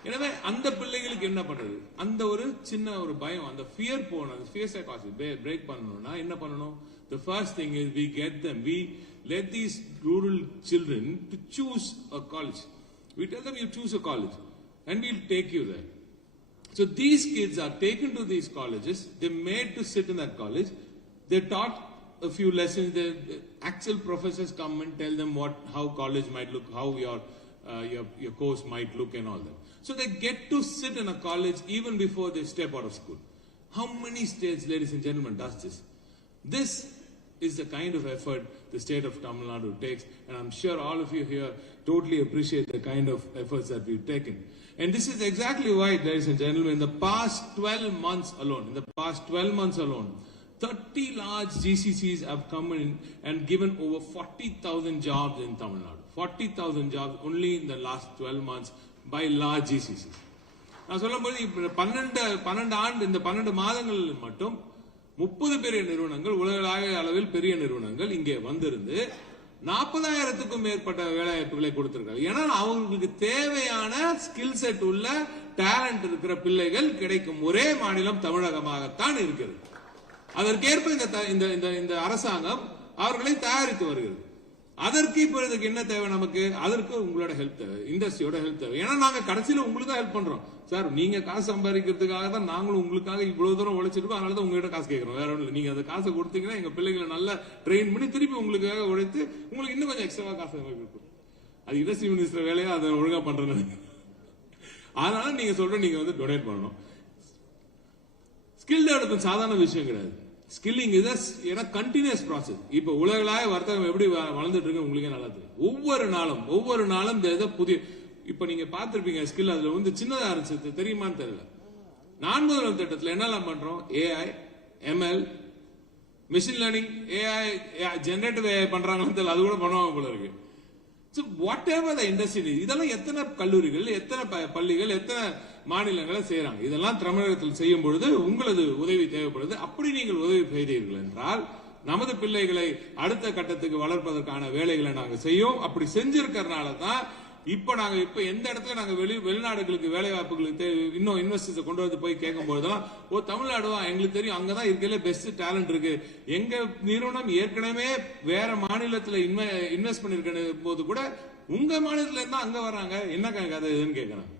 எனவே அந்த பிள்ளைகளுக்கு என்ன பண்றது, அந்த ஒரு சின்ன ஒரு பயம், அந்த ஃபியர் போன அந்த ஃபியர் சைக்காலஜி பிரேக் பண்ணணும்னா என்ன பண்ணணும்? The first thing is we let these rural children to choose a college. We tell them you choose a college and we'll take you there. So these kids are taken to these colleges, they're made to sit in that college, they're taught a few lessons, the actual professors come and tell them how college might look, how your course might look and all that. So they get to sit in a college even before they step out of school. How many states, ladies and gentlemen, does this? This is the kind of effort the state of Tamil Nadu takes, and I'm sure all of you here totally appreciate the kind of efforts that we've taken. And this is exactly why, ladies and gentlemen, in the past 12 months alone, 30 large GCCs have come in and given over 40,000 jobs in Tamil Nadu. 40,000 jobs only in the last 12 months by large GCCs. நான் சொல்லும்போது இப்ப 12 மாதங்கள் மட்டும் 30 பெரிய நிறுவனங்கள், உலகளாவிய அளவில் பெரிய நிறுவனங்கள் இங்கே வந்திருந்து 40,000க்கும் மேற்பட்ட வேலை வாய்ப்புகளை கொடுத்திருக்காங்க. ஏன்னா அவங்களுக்கு தேவையான ஸ்கில் செட் உள்ள டேலண்ட் இருக்கிற பிள்ளைகள் கிடைக்கும் ஒரே மாநிலம் தமிழகமாகத்தான் இருக்கிறது. அதற்கேற்ப இந்த அரசாங்கம் அவர்களை தயாரித்து வருகிறது. அதற்கு இப்ப இதுக்கு என்ன தேவை நமக்கு? அதற்கு உங்களோட ஹெல்ப் தேவை, இண்டஸ்ட்ரியோட ஹெல்ப் தேவை. ஏன்னா நாங்க கடைசியில உங்களுக்கு தான் ஹெல்ப் பண்றோம் சார். நீங்க காசு சம்பாதிக்கிறதுக்காக தான் நாங்களும் உங்களுக்காக இவ்வளவு தூரம் உழைச்சிருக்கோம், அதனாலதான் உங்ககிட்ட காசு கேட்கிறோம். வேற ஒன்றும் இல்லை. நீங்க அந்த காசை கொடுத்தீங்கன்னா எங்க பிள்ளைகளை நல்லா ட்ரெயின் பண்ணி திருப்பி உங்களுக்காக உழைத்து உங்களுக்கு இன்னும் கொஞ்சம் எக்ஸ்ட்ரா காசு கொடுக்கும். அது இண்டஸ்ட்ரி மினிஸ்டர் வேலையா அதை ஒழுங்கா பண்றது. அதனால நீங்க நீங்க டொனேட் பண்ணணும். ஸ்கில் டெவலப்மெண்ட் சாதாரண விஷயம் கிடையாது. Skilling is continuous process. இப்ப உலகளாய வர்த்தகம் எப்படி வளர்ந்துட்டு இருக்கு உங்களுக்கே நல்லா தெரியும். ஒவ்வொரு நாளும் புதிய இப்ப நீங்க பாத்திருப்பீங்க ஸ்கில். அதுல சின்னதா இருந்துச்சு, தெரியுமான்னு தெரியல. 4 திட்டத்துல என்னெல்லாம் பண்றோம்? AI, ML, machine learning, AI, generative AI பண்றாங்கன்னு தெரியல, அது கூட பண்ணுவாங்க போல இருக்கு. So whatever the industry, இதெல்லாம் எத்தனை கல்லூரிகள், எத்தனை பள்ளிகள், எத்தனை மாநிலங்களை செய்யறாங்க. இதெல்லாம் தமிழகத்தில் செய்யும் பொழுது உங்களது உதவி தேவைப்படுது. அப்படி நீங்கள் உதவி செய்தீர்கள் என்றால் நமது பிள்ளைகளை அடுத்த கட்டத்துக்கு வளர்ப்பதற்கான வேலைகளை நாங்க செய்யும். அப்படி செஞ்சிருக்கிறதுனால தான் இப்ப எந்த இடத்துல நாங்க வெளிநாடுகளுக்கு வேலை வாய்ப்புகளுக்கு இன்னும் இன்வெஸ்டர்ஸ் கொண்டு வந்து போய் கேட்கும் போதுதான், தமிழ்நாடுவா எங்களுக்கு தெரியும், அங்கதான் இருக்கல பெஸ்ட் டேலண்ட் இருக்கு. எங்க நிறுவனம் ஏற்கனவே வேற மாநிலத்துல இன்வெஸ்ட் பண்ணிருக்க போது கூட உங்க மாநிலத்துல இருந்தா அங்க வர்றாங்க, என்ன கதை இதுன்னு கேட்கறாங்க.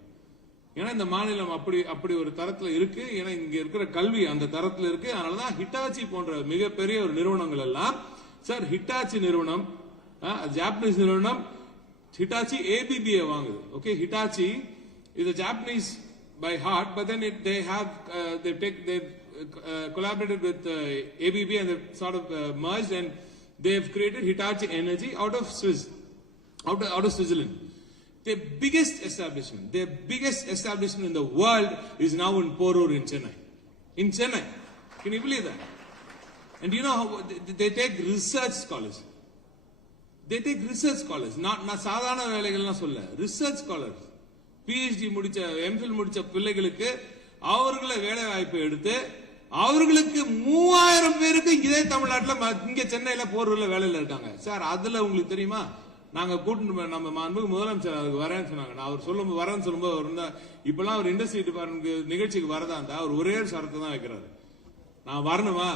ஏன்னா இந்த மாநிலம் அப்படி ஒரு தரத்துல இருக்கு. ஏன்னா இங்க இருக்கிற கல்வி அந்த தரத்துல இருக்கு. அதனாலதான் ஹிட்டாச்சி போன்ற மிகப்பெரிய ஒரு நிறுவனங்கள் எல்லாம் சார், ஹிட்டாச்சி நிறுவனம் ஜாப்பனீஸ் நிறுவனம் Hitachi ABB வாங்குது. Okay, Hitachi is a Japanese by heart, but then they collaborated with ABB and they've sort of merged and they've created Hitachi Energy out of Switzerland. Their biggest establishment in the world is now in Porur in Chennai. Can you believe that? And you know how they take research scholars. They take research scholars, not சாதாரண வேலைகள்லாம் சொல்ல, research scholars, PhD முடிச்ச MPhil முடிச்ச பிள்ளைகளுக்கு அவர்களை வேலை வாய்ப்பு எடுத்து அவர்களுக்கு 3000 பேருக்கு இதே தமிழ்நாட்டுல இங்க சென்னையில போர்வெல்ல வேலையில இருக்காங்க சார். அதுல உங்களுக்கு தெரியுமா, நாங்க கூட்டு நம்ம முதலமைச்சர் அதுக்கு வரேன்னு சொன்னாங்க. நான் அவர் சொல்லும்போது வரேன்னு சொல்லும்போது அவர் இருந்தா இப்பெல்லாம் அவர் இண்டஸ்ட்ரி டிபார்ட்மெண்ட் நிகழ்ச்சிக்கு வரதா இருந்தா அவர் ஒரே சரத்தை தான் வைக்கிறாரு, நான் வரணுமா,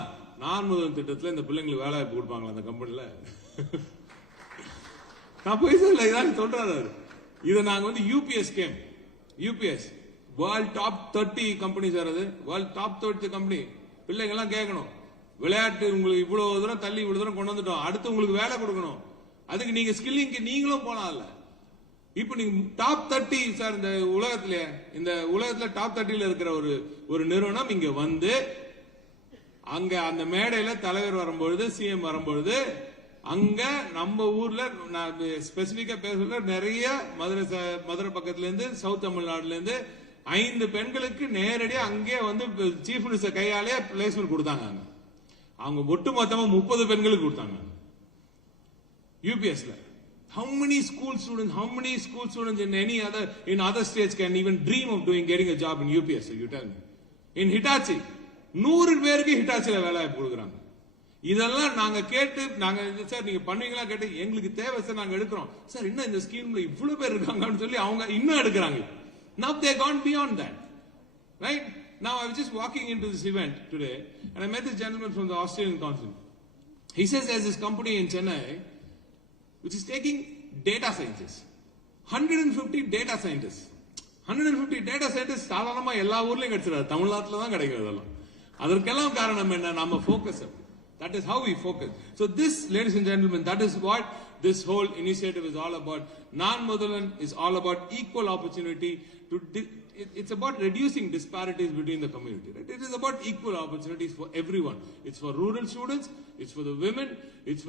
நான் முதல் திட்டத்துல இந்த பிள்ளைங்களுக்கு வேலை வாய்ப்பு கொடுப்பாங்களா அந்த கம்பெனில. நான் போய் சொல்ல இதான் சொல்றாரு. இதை நாங்க UPS game, UPS world top 30 company sir, அது வேர்ல்ட் டாப் 30 கம்பெனி. பிள்ளைங்க எல்லாம் கேட்கணும், விளையாட்டு உங்களுக்கு இவ்வளவு தூரம் தள்ளி இவ்வளவு தூரம் கொண்டு வந்துட்டோம், அடுத்து உங்களுக்கு வேலை கொடுக்கணும், அதுக்கு நீங்க ஸ்கில்லிங்க்கு நீங்களும் போனால. இப்ப நீங்க டாப் 30 சார் இந்த உலகத்துல டாப் 30 இருக்கிற ஒரு நிறுவனம் இங்க வந்து அங்க அந்த மேடையில தலைவர் வரும்பொழுது சிஎம் வரும்பொழுது அங்க நம்ம ஊர்ல நான் ஸ்பெசிபிக்கா பேசல, நிறைய மதுரை பக்கத்துல இருந்து சவுத் தமிழ்நாடுல இருந்து 5 பெண்களுக்கு நேரடியா அங்கே சீஃப் மினிஸ்டர் கையாலே பிளேஸ்மெண்ட் கொடுத்தாங்க. அவங்க ஒட்டு மொத்தமா 30 பெண்களுக்கு கொடுத்தாங்க யூபிஎஸ்ல. How many school students in other states can even dream of getting a job in UPS? You tell me. In Hitachi 100 பேருக்கு ஹிட்டாச்சில வேலை வாய்ப்பு கொடுக்குறாங்க. இதெல்லாம் நாங்க கேட்டு நாங்க சார் நீங்க பண்ணுவீங்களா கேட்டு எங்களுக்கு தேவை சார் நாங்க எடுக்கிறோம் சார், இன்னும் இந்த ஸ்கீம்ல இவ்வளவு பேர் இருக்காங்கன்னு சொல்லி அவங்க இன்னும் எடுக்கிறாங்க. Now they gone beyond that, right? Now I was just walking into this event today and I met this gentleman from the Australian consulate. He says there's this company in Chennai which is taking data scientists, 150 data scientists. 150 data scientists சாதாரணமா எல்லா ஊர்லயும் கிடைச்சிடாது, தமிழ்நாட்டுல தான் கிடைக்கிறது எல்லாம். அதற்கெல்லாம் காரணம் என்ன, நம்ம focus. That is how we focus. So this, ladies and gentlemen, that is what this whole initiative is all about. Nan Modulan is all about equal opportunity to it's about reducing disparities between the community, right? It is about equal opportunities for everyone. It's for rural students, it's for the women, it's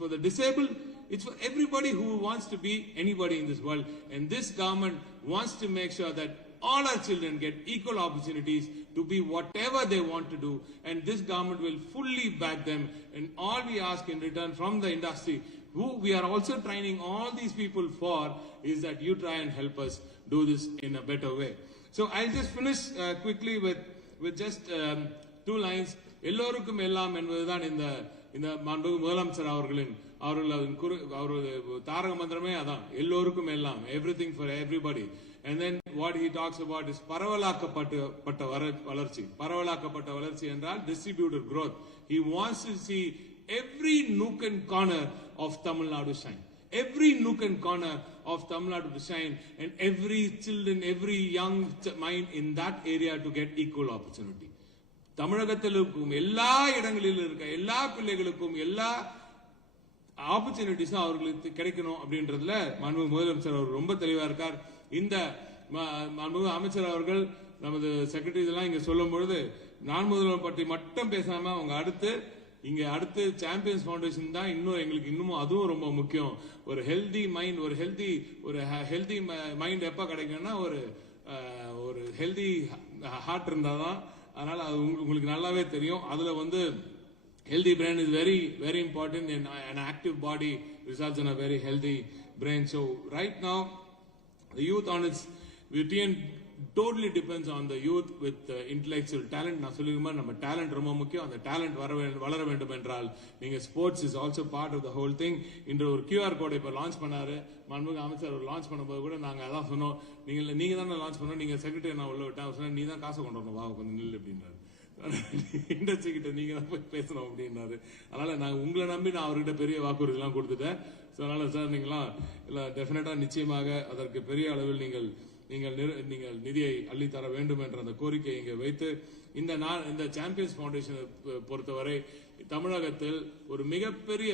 for the disabled, it's for everybody who wants to be anybody in this world. And this government wants to make sure that all our children get equal opportunities to be whatever they want to do, and this government will fully back them. And all we ask in return from the industry, who we are also training all these people for, is that you try and help us do this in a better way. So I'll just finish quickly with just 2 lines. எல்லோருக்கும் எல்லாம் என்பதுதான் இந்த மாண்புமிகு முதலமைச்சர் அவர்களின் தாரக மந்திரமே அதான், எல்லோருக்கும் எல்லாம், everything for everybody. And then what he talks about is பரவலாக்கப்பட்ட வளர்ச்சி. பரவலாக்கப்பட்ட வளர்ச்சி என்றால் distributed growth. He wants to see every nook and corner of Tamil Nadu shine. Every nook and corner of Tamil Nadu to shine, and every children, every young mind in that area to get equal opportunity. தமிழகத்தில் இருக்கும் எல்லா இடங்களில் இருக்க எல்லா பிள்ளைகளுக்கும் எல்லா ஆப்பர்ச்சுனிட்டிஸும் அவர்களுக்கு கிடைக்கணும் அப்படின்றதுல மாண்புமிகு முதலமைச்சர் அவர் ரொம்ப தெளிவா இருக்கார். இந்த மாண்புமிகு அமைச்சர் அவர்கள் நமது செக்ரட்டரிஸ் எல்லாம் இங்க சொல்லும் பொழுது நான் முதல்வர் பற்றி மட்டும் பேசாம அவங்க அடுத்து சாம்பியன்ஸ் ஃபவுண்டேஷன் தான் எங்களுக்கு இன்னமும் அதுவும் ரொம்ப முக்கியம். ஒரு ஹெல்தி மைண்ட், ஒரு ஹெல்தி மைண்ட் எப்ப கிடைக்கும்னா ஒரு ஹெல்தி ஹார்ட் இருந்தாதான். அதனால அது உங்களுக்கு நல்லாவே தெரியும். அதுல healthy brain is very, very important, and an active body results in a very healthy brain. So right now, the youth on its routine totally depends on the youth with intellectual talent. நான் சொல்லிருக்கேன், நம்ம talent ரொம்ப முக்கியம். அந்த talent வளர வேண்டும் என்றால் நீங்க sports is also part of the whole thing. இன்று ஒரு QR கோட் இப்ப லான்ச் பண்ணாரு மாண்புமிகு அமைச்சர். லான்ச் பண்ணும்போது கூட நாங்க அதான் சொன்னோம், நீங்க தானே லான்ச் பண்ணோம், நீங்க செக்ரட்டரி நான் உள்ள விட்டேன், சொன்னேன் நீ தான் காசை கொண்டு வரணும், வா கொஞ்சம் நில்லு அப்படின்றாரு. இண்டஸ்ட்ரி கிட்ட நீங்க தான் போய் பேசணும் அப்படின்னாரு. அதனால நான் உங்களை நம்பி நான் அவர்கிட்ட பெரிய வாக்குறுதி எல்லாம் கொடுத்துட்டேன். அதனால சார் நீங்களாம் இல்ல டெஃபினட்டா நிச்சயமாக அதற்கு பெரிய அளவில் நீங்கள் நிதியை அள்ளித்தர வேண்டும் என்ற அந்த கோரிக்கை இங்கே வைத்து இந்த சாம்பியன்ஸ் ஃபவுண்டேஷனை பொறுத்தவரை தமிழகத்தில் ஒரு மிகப்பெரிய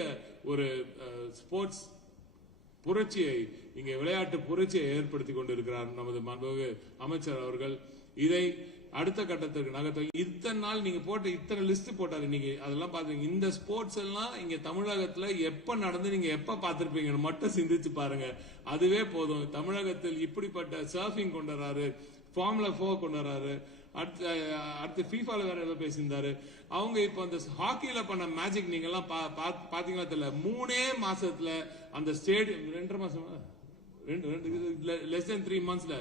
ஒரு ஸ்போர்ட்ஸ் புரட்சியை இங்கே விளையாட்டு புரட்சியை ஏற்படுத்தி கொண்டிருக்கிறார் நமது மாண்புமிகு அமைச்சர் அவர்கள். இதை அடுத்த கட்டத்திற்கு நகர்த்த இத்தனை நாள் நீங்க போட்ட இத்தனை லிஸ்ட் போட்டாரு, நீங்க அதெல்லாம் பாத்தீங்க. இந்த ஸ்போர்ட்ஸ் எல்லாம் இங்க தமிழகத்துல எப்ப நடந்து நீங்க எப்ப பாத்திருப்பீங்கன்னு மட்டும் சிந்திச்சு பாருங்க, அதுவே போதும். தமிழகத்தில் இப்படிப்பட்ட சர்ஃபிங் கொண்டு வராரு, ஃபார்முலா 4 கொண்டு வராரு, அடுத்து FIFA வேற ஏதோ பேசியிருந்தாரு. அவங்க இப்ப அந்த ஹாக்கில பண்ண மேஜிக் நீங்க எல்லாம் பாத்தீங்களா தெரியல, 3 மாசத்துல அந்த ஸ்டேடியம் 2.5 மாசமா less than 3 monthsல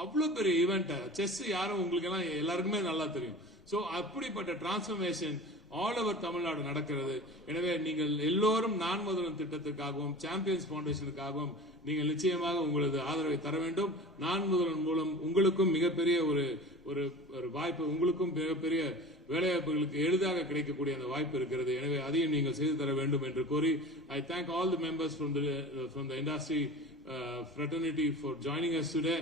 அவ்வளவு பெரிய ஈவெண்ட். செஸ் யாரும் உங்களுக்கு எல்லாம் எல்லாருக்குமே நல்லா தெரியும். So அப்படிப்பட்ட டிரான்ஸ்ஃபர்மேஷன் ஆல் ஓவர் தமிழ்நாடு நடக்கிறது. எனவே நீங்கள் எல்லோரும் நான் முதல்வன் திட்டத்திற்காகவும் சாம்பியன்ஸ் பவுண்டேஷனுக்காகவும் நீங்கள் நிச்சயமாக உங்களது ஆதரவை தர வேண்டும். நான் முதல்வன் மூலம் உங்களுக்கும் மிகப்பெரிய ஒரு வாய்ப்பு, உங்களுக்கும் மிகப்பெரிய வேலைவாய்ப்புகளுக்கு எளிதாக கிடைக்கக்கூடிய அந்த வாய்ப்பு இருக்கிறது. எனவே அதையும் நீங்கள் செய்து தர வேண்டும் என்று கோரி I thank all the members from the industry fraternity for joining us today,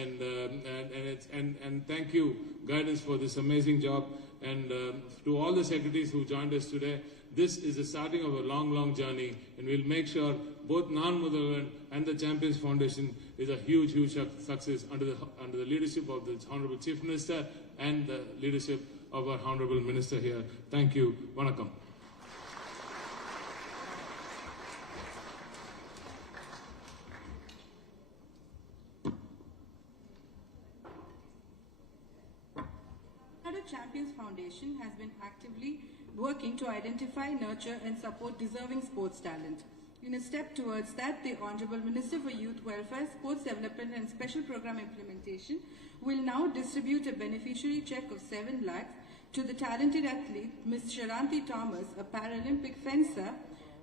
and thank you guidance for this amazing job, and to all the secretaries who joined us today. This is the starting of a long journey, and we'll make sure both Nan Mudalvan and the Champions Foundation is a huge success under the leadership of the Honorable Chief Minister and the leadership of our Honorable Minister here. Thank you. Vanakkam. Champions Foundation has been actively working to identify, nurture and support deserving sports talent. In a step towards that, the Honorable Minister for Youth Welfare, Sports Development and Special Program Implementation will now distribute a beneficiary check of 7 lakhs to the talented athlete Ms. Sharanti Thomas, a Paralympic fencer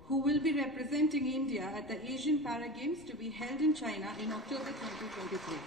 who will be representing India at the Asian Para Games to be held in China in October 2023.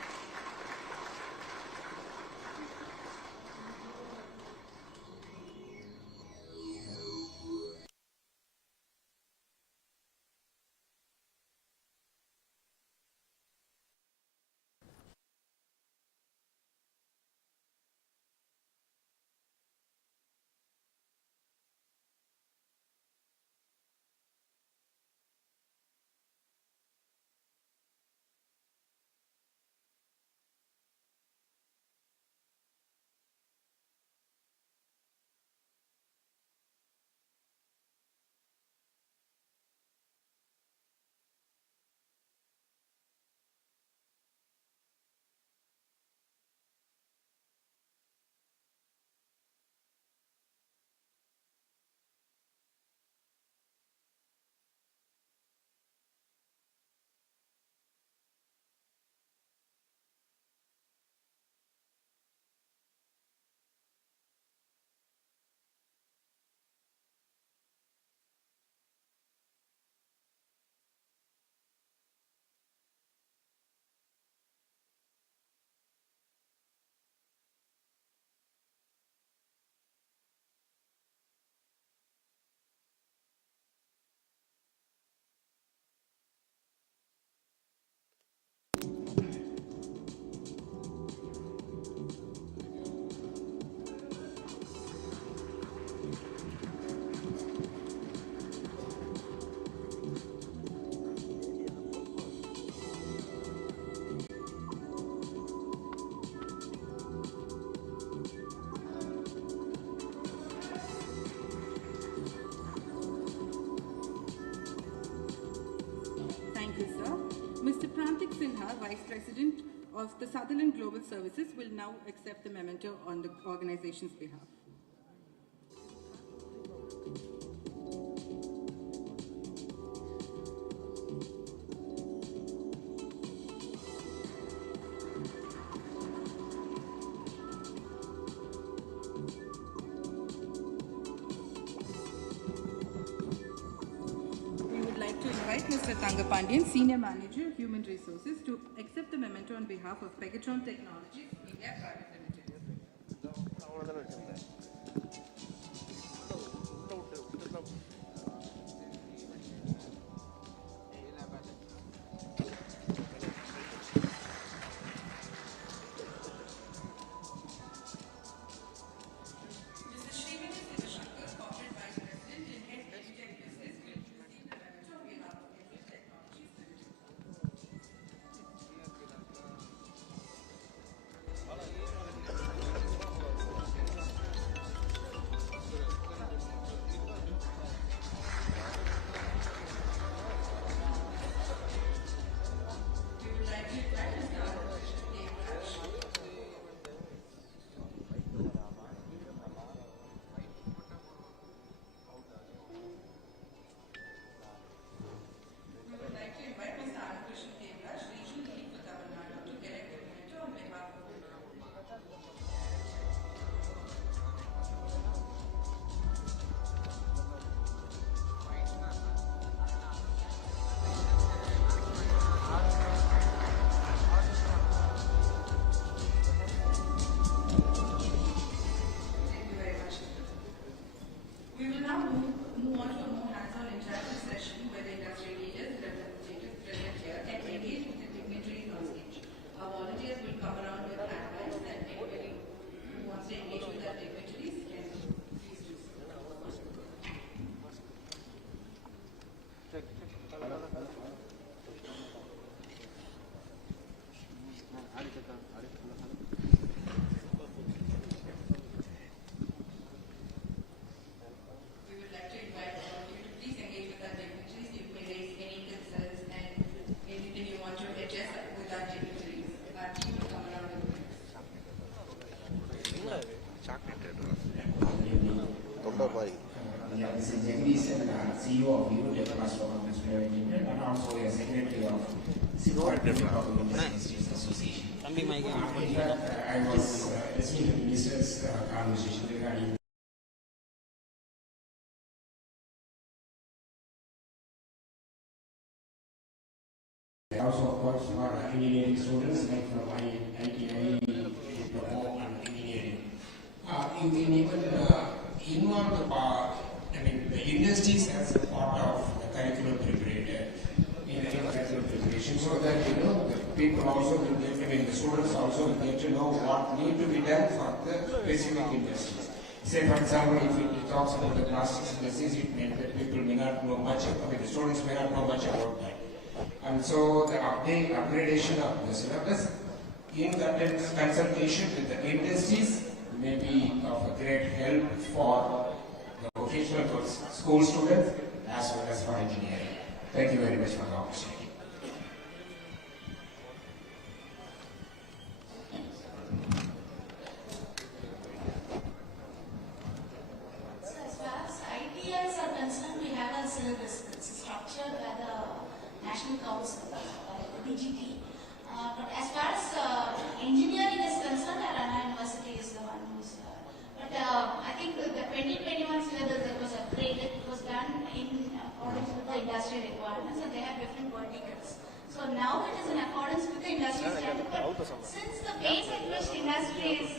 Mr. Prantik Sinha, Vice President of the Sutherland Global Services, will now accept the memento on the organization's behalf. Mr. Tangapandian, Senior Manager, Human Resources, to accept the memento on behalf of Pegatron Technologies India Private Limited. This is Jagdish, CEO of Udayanidhi Stalin, and also a secretary of Industries Association. In fact, I was listening to the minister's conversation regarding also, of course, for engineering students like from ITI, diploma and engineering. You can even involve the industries as a part of the curriculum preparation, so that the people also will get, the students also will get to know what need to be done for the specific industries. Say, for example, if it talks about the plastics industries, it means that people may not know much, the students may not know much about that. And so the upgradation of the syllabus in consultation with the industries may be of a great help for the vocational school students as well as for engineering. Thank you very much for the opportunity. So as far as ITIs are concerned, we have a syllabus that's structured by the National Council, the DGT. But as far as engineering is concerned, Rana University is the one who's. But I think the 2021 syllabus that was upgraded was done in accordance with the industry requirements, and they have different verticals. So now it is in accordance with the industry standard. But since the pace at which industry is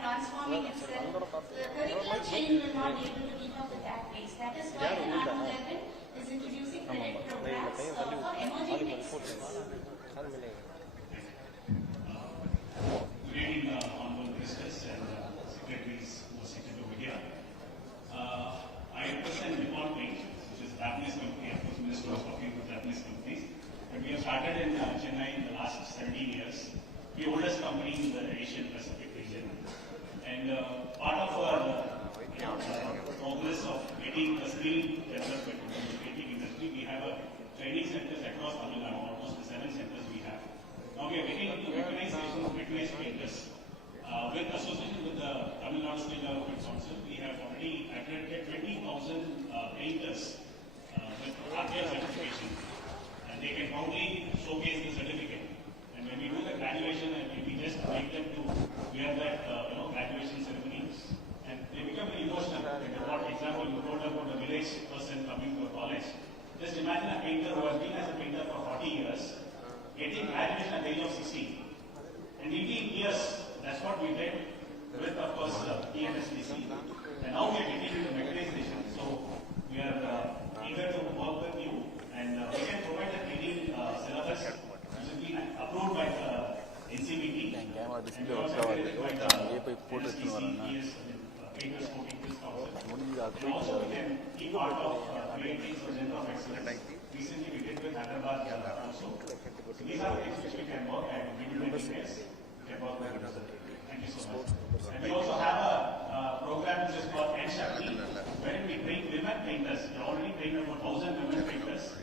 transforming itself, the curriculum change will not be able to keep up with that pace. That is why the Nano 11 is introducing credit programs for emerging tech skills. Good evening, honorable ministers and secretaries who are seated over here. I represent Nippon Paint, which is a Japanese company. Of course, Minister was talking about Japanese companies. But we have started in Chennai in the last 17 years. The oldest company in the Asian Pacific region. And part of our progress of getting a skill development in the painting industry, we have training centers across Tamil Nadu, almost the 7 centers we have. Now we are getting into mechanization of mechanized painters. With association with the Tamil Nadu State Development Council, we have already accredited 20,000 painters with RTL certification. And they can proudly showcase the certificate. And when we do the graduation, and we just make them to wear that graduation ceremony, and they become very emotional. For example, you told about the village person coming to a college. Just imagine a painter who has been as a painter for 40 years, getting graduation at the age of 16. And 18 years, that's what we did with, of course, TNSDC. And now we are getting into mechanization. So we are eager to work with you, and we can provide the training syllabus, which has been approved by the NCBT, and also accredited by the NSDC, Painters Coating Council. And also we can be part of creating some center of excellence. Recently we did with Hyderabad also. So these are things which we can work, and we will make it. Thank you so much. And we also have a program which is called N-Shakti, wherein we train women painters. We already trained about 1,000 women painters.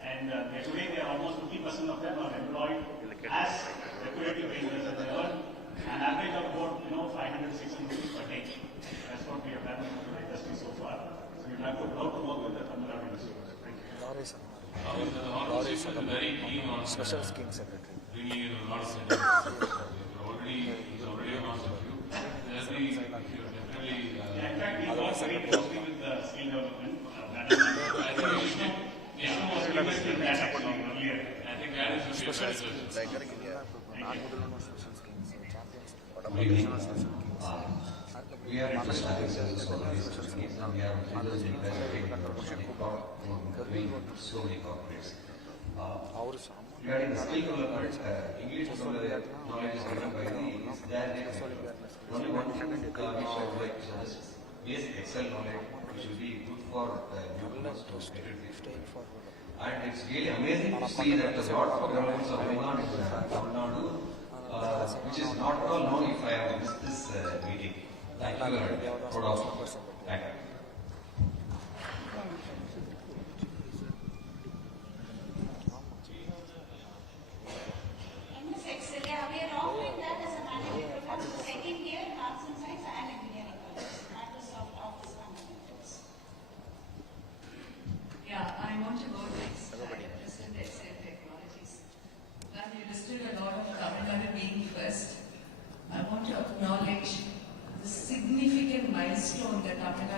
And today they are almost 50% of them are employed as decorative painters, and they earn an average of about 500-600 rupees per day. That's what we have done in the industry so far. So we'd like to proud to work with the Tamil Nadu industry. Thank you. The very keen on special scheme secretary. Bringing in a lot of centers. He's already announced a few. Definitely. In fact, we work very closely with the skill development. I think that is special schemes. We are just having services for these schemes. Now we have just invested so many corporates. Regarding the skill development, English knowledge is given by the only one thing which I would like to suggest, basic Excel knowledge, which will be good for newcomers to get it. And it's really amazing to see that a lot of developments are going on in Tamil Nadu, which is not at all known if I have missed this meeting. Thank you, proud of you. Thank you.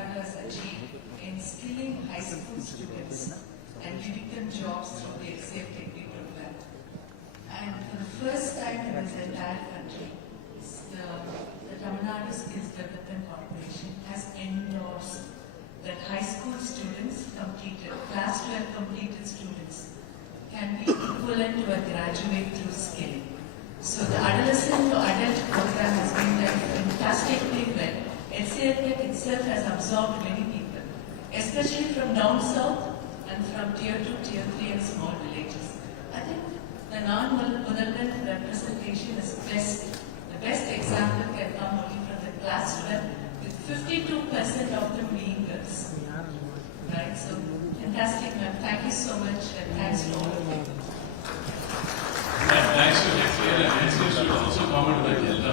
Nadu has achieved in skilling high school students and giving them jobs through the Excel Technique program. And for the first time in this entire country, the Tamil Nadu Skills Development Corporation has endorsed that high school students completed, class 12 completed students can be equivalent to a graduate through skilling. So the adolescent to adult program has been done fantastically well. NCLTech itself has absorbed many people, especially from down south and from tier 2, tier 3 and small villages. I think the non-Mudalman representation is best. The best example can come only from the class 12 with 52% of them being girls. Right, so fantastic, ma'am. Thank you so much and thanks to all of you. Thanks to HCL and HCL should also comment on the Delta.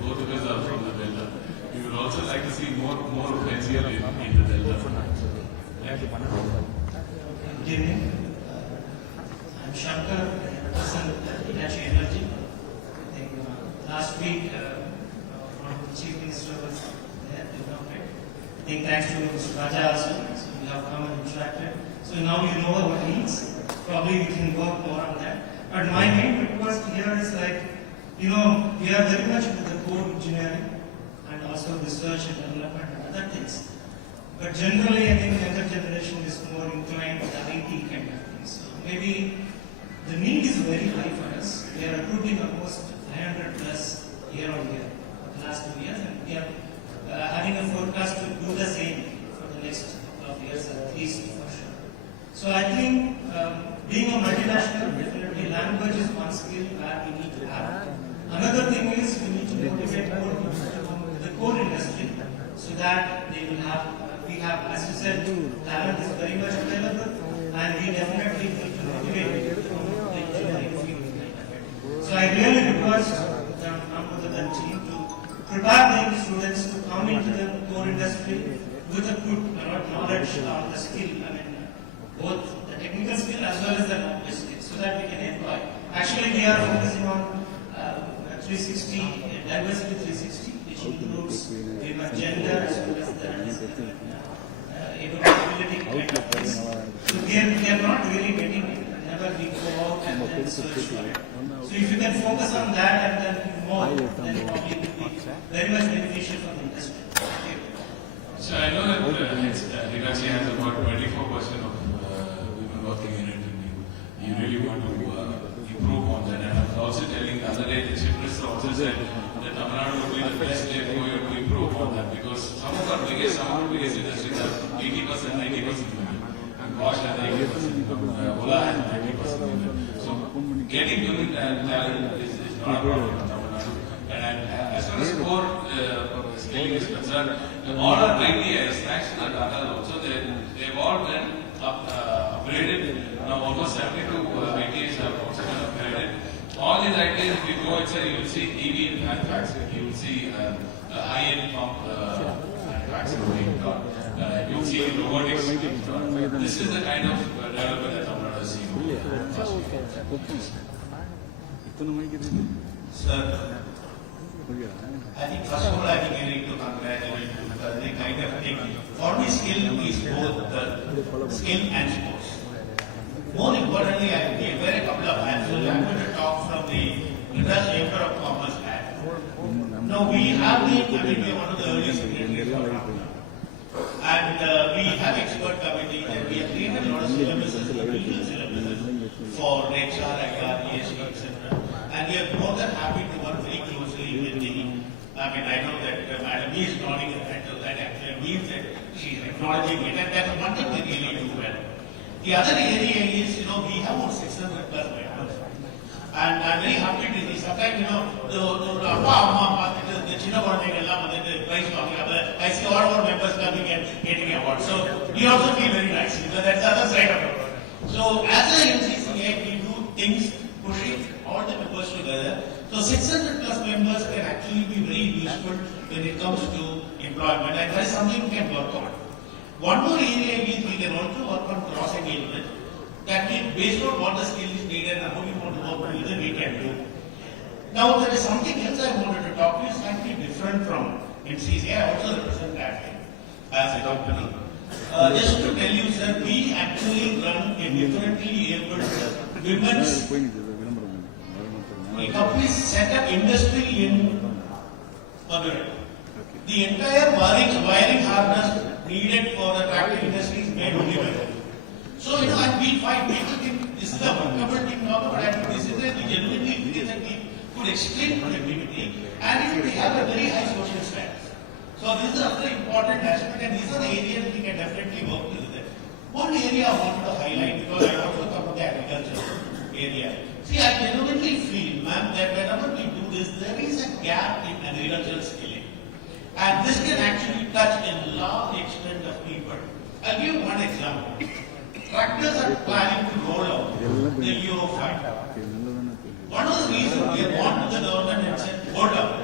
Both of us are from the Delta. We would also like to see more of HCL in the Delta. Thank you. Good evening. I'm Shankar, represent Hitachi Energy. I think last week, the Chief Minister was there to inaugurate. I think thanks to Mr. Rajaa also, so we have come and interacted. So now you know our needs. Probably we can work more on that. But my main request here is like, we are very much into the core engineering and also research and development and other things. But generally, I think younger generation is more inclined to the IT kind of things. So maybe the need is very high for us. We are recruiting almost 500 plus year on year for the last 2 years, and we are having a forecast to do the same for the next couple of years at least for sure. So I think being a multinational, definitely language is one skill where we need to have. Another thing is we need to motivate more people to come to the core industry so that they will have, we have, as you said, talent is very much available and we definitely need to motivate people to come to the engineering field. So I really request the Nambudadan team to prepare the students to come into the core industry with a good knowledge on the skill, both the technical skill as well as the language skill, so that we can employ. Actually, we are focusing on 360, diversity 360, which includes gender as well as the ability kind of things. So we are not really getting it. Whenever we go out and then search for it. So if you can focus on that and then more, then probably it will be very much beneficial for the industry. So I know that Hitachi has about 24% of women working in it, and you really want to improve on that. And I was also telling the other day, the Chief Minister also said that Tamil Nadu would be the best place for you to improve on that, because some of our biggest industries are 80%, 90% women. And Bosch has 80%, Ola has 90% women. So getting women talent is not a problem in Tamil Nadu. And as far as core skilling is concerned, all our ITIs, thanks to the data also, they've all been upgraded. Now almost 72 ITIs have also been upgraded. All these ITIs, if you go inside, you will see EV manufacturing, you will see high-end pump manufacturing being done. You will see robotics being done. This is the kind of development that Tamil Nadu has seen. Sir, I think first of all I think you need to congratulate you because the kind of thing. For me, skill is both the skill and sports. More importantly, I will wear a couple of hats. So I'm going to talk from the Madras Chamber of Commerce hat. Now we have we are one of the earliest signatories for Rajaa. And we have expert committees and we have created a lot of syllabuses, regional syllabuses for HR, IR, ESG, etc. And we are more than happy to work very closely with the, I know that Madam is nodding her head, so that actually means that she is acknowledging it, and that's one thing they really do well. The other area is, we have about 600 plus members. And I'm very happy to see, sometimes, the I see all our members coming and getting awards. So we also feel very nice, because that's the other side of it. So as a NCCA, we do things pushing all the members together. So 600 plus members can actually be very useful when it comes to employment, and that is something we can work on. One more area is we can also work on cross engagement. That means based on what the skill is needed and how we want to work together, we can do. Now there is something else I wanted to talk to you, slightly different from NCCA. I also represent that. as a company. Just to tell you, sir, we actually run a differently abled women's. The company set up industry in Madurai. The entire wiring harness needed for the tractor industry is made only by them. So, and we find people think this is a workable thing now, but I think this is a genuinely feel that we could explain productivity and we have a very high social status. So, this is another important aspect and these are the areas we can definitely work together. One area I wanted to highlight because I also come from the agriculture area. See, I genuinely feel, ma'am, that whenever we do this, there is a gap in agricultural skilling. And this can actually touch a large extent of people. I'll give you one example. Tractors are planning to roll out the Euro 5. One of the reasons we have gone to the government and said, hold up,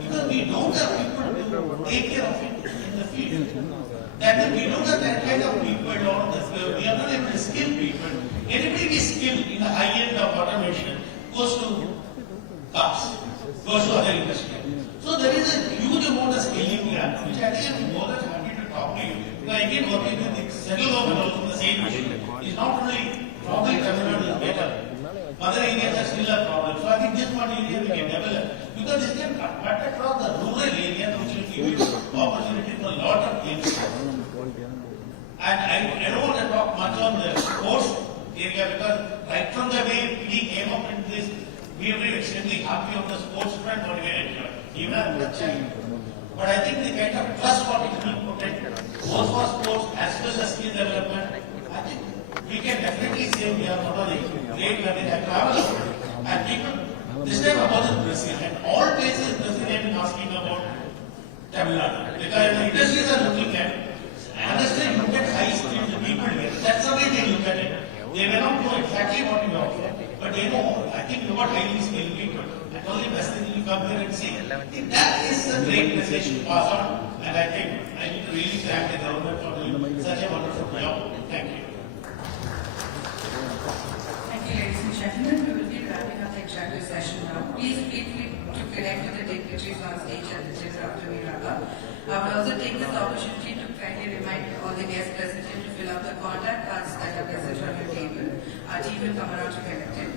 because we don't have people to take care of it in the field. That we don't have that kind of people, or we are not able to skill people. Anybody is skilled in the high end of automation goes to cars, goes to other industry. So there is a huge amount of skilling here, which I think I'm more than happy to talk to you. Because again, working with the central government also the same issue. It's not only probably Tamil Nadu is better. Other areas are still a problem. So I think this one area we can develop. Because this can cut across the rural areas, which will give you opportunity for a lot of things. And I don't want to talk much on the sports area because right from the way we came up in this, we are very extremely happy on the sports front what we enjoy. Even at the time. But I think the kind of trust what is being put in, both for sports as well as skill development, I think we can definitely say we are one of the great countries that travel. And people, this time about the Brazil, and all places Brazil have been asking about Tamil Nadu. Because the industries are looking at, understand, look at high skilled people here. That's the way they look at it. They may not know exactly what you offer, but they know, I think you got highly skilled people. And only best thing you come here and see. That is a great message to pass on. And I think I need to really thank the government for doing such a wonderful job. Thank you. Thank you, ladies and gentlemen. We will be wrapping up the executive session now. Please feel free to connect with the dignitaries on stage at the TRB Rajaa. I will also take this opportunity to kindly remind all the guests present here to fill out the contact cards that are present on your table. Our team will come around to collect it.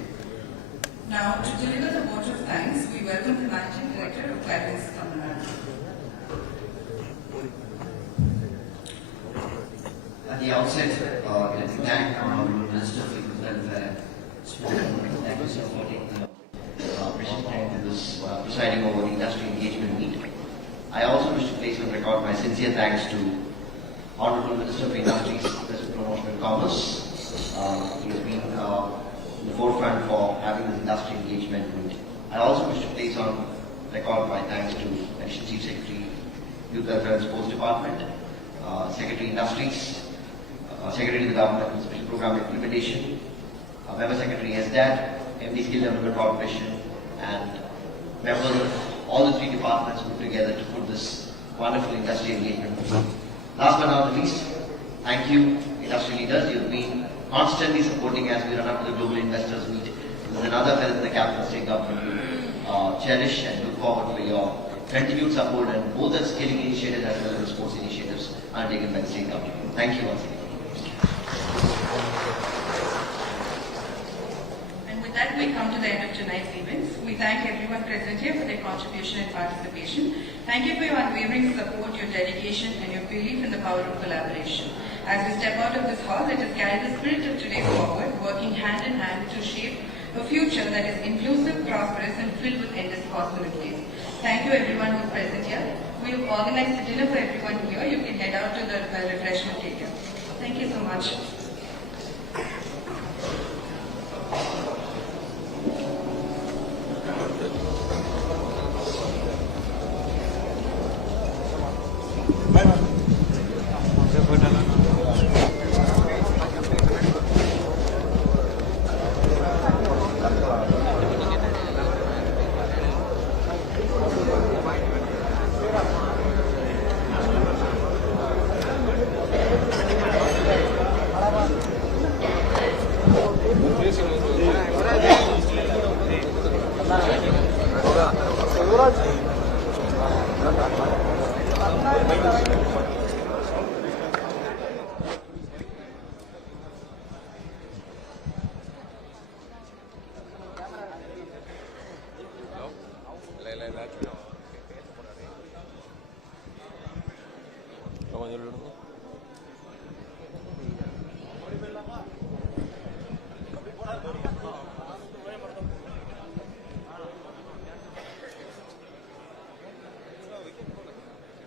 Now, to deliver the vote of thanks, we welcome the Managing Director of Clarence, Tamil Nadu. At the outset, let me thank our Minister of Youth Welfare, Sport, thank you for supporting the presentation to this presiding over the industry engagement meet. I also wish to place on record my sincere thanks to Honorable Minister of Industries, Business Promotion and Commerce. He has been in the forefront for having this industry engagement meet. I also wish to place on record my thanks to Additional Chief Secretary, Youth Welfare and Sports Department, Secretary Industries, Secretary to the Government Special Program Implementation, Member Secretary SDAD, MD Skill Development Corporation, and members of all the three departments put together to put this wonderful industry engagement. Last but not least, thank you, industry leaders. You've been constantly supporting as we run up to the Global Investors Meet. This is another feather in the cap of the state government. We cherish and look forward for your continued support and both the skilling initiatives as well as the sports initiatives undertaken by the state government. Thank you once again. And with that, we come to the end of tonight's events. We thank everyone present here for their contribution and participation. Thank you for your unwavering support, your dedication, and your belief in the power of collaboration. As we step out of this hall, let us carry the spirit of today forward, working hand in hand to shape a future that is inclusive, prosperous, and filled with endless possibilities. Thank you everyone who is present here. We have organized a dinner for everyone here. You can head out to the refreshment area. Thank you so much. கொஞ்சம் விடுங்க.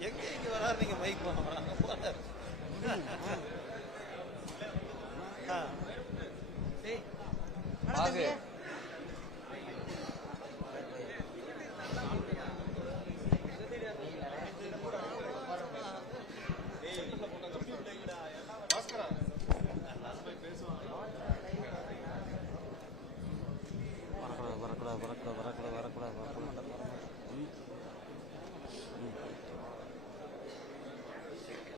எங்க வராரு நீங்க மைக் வாங்க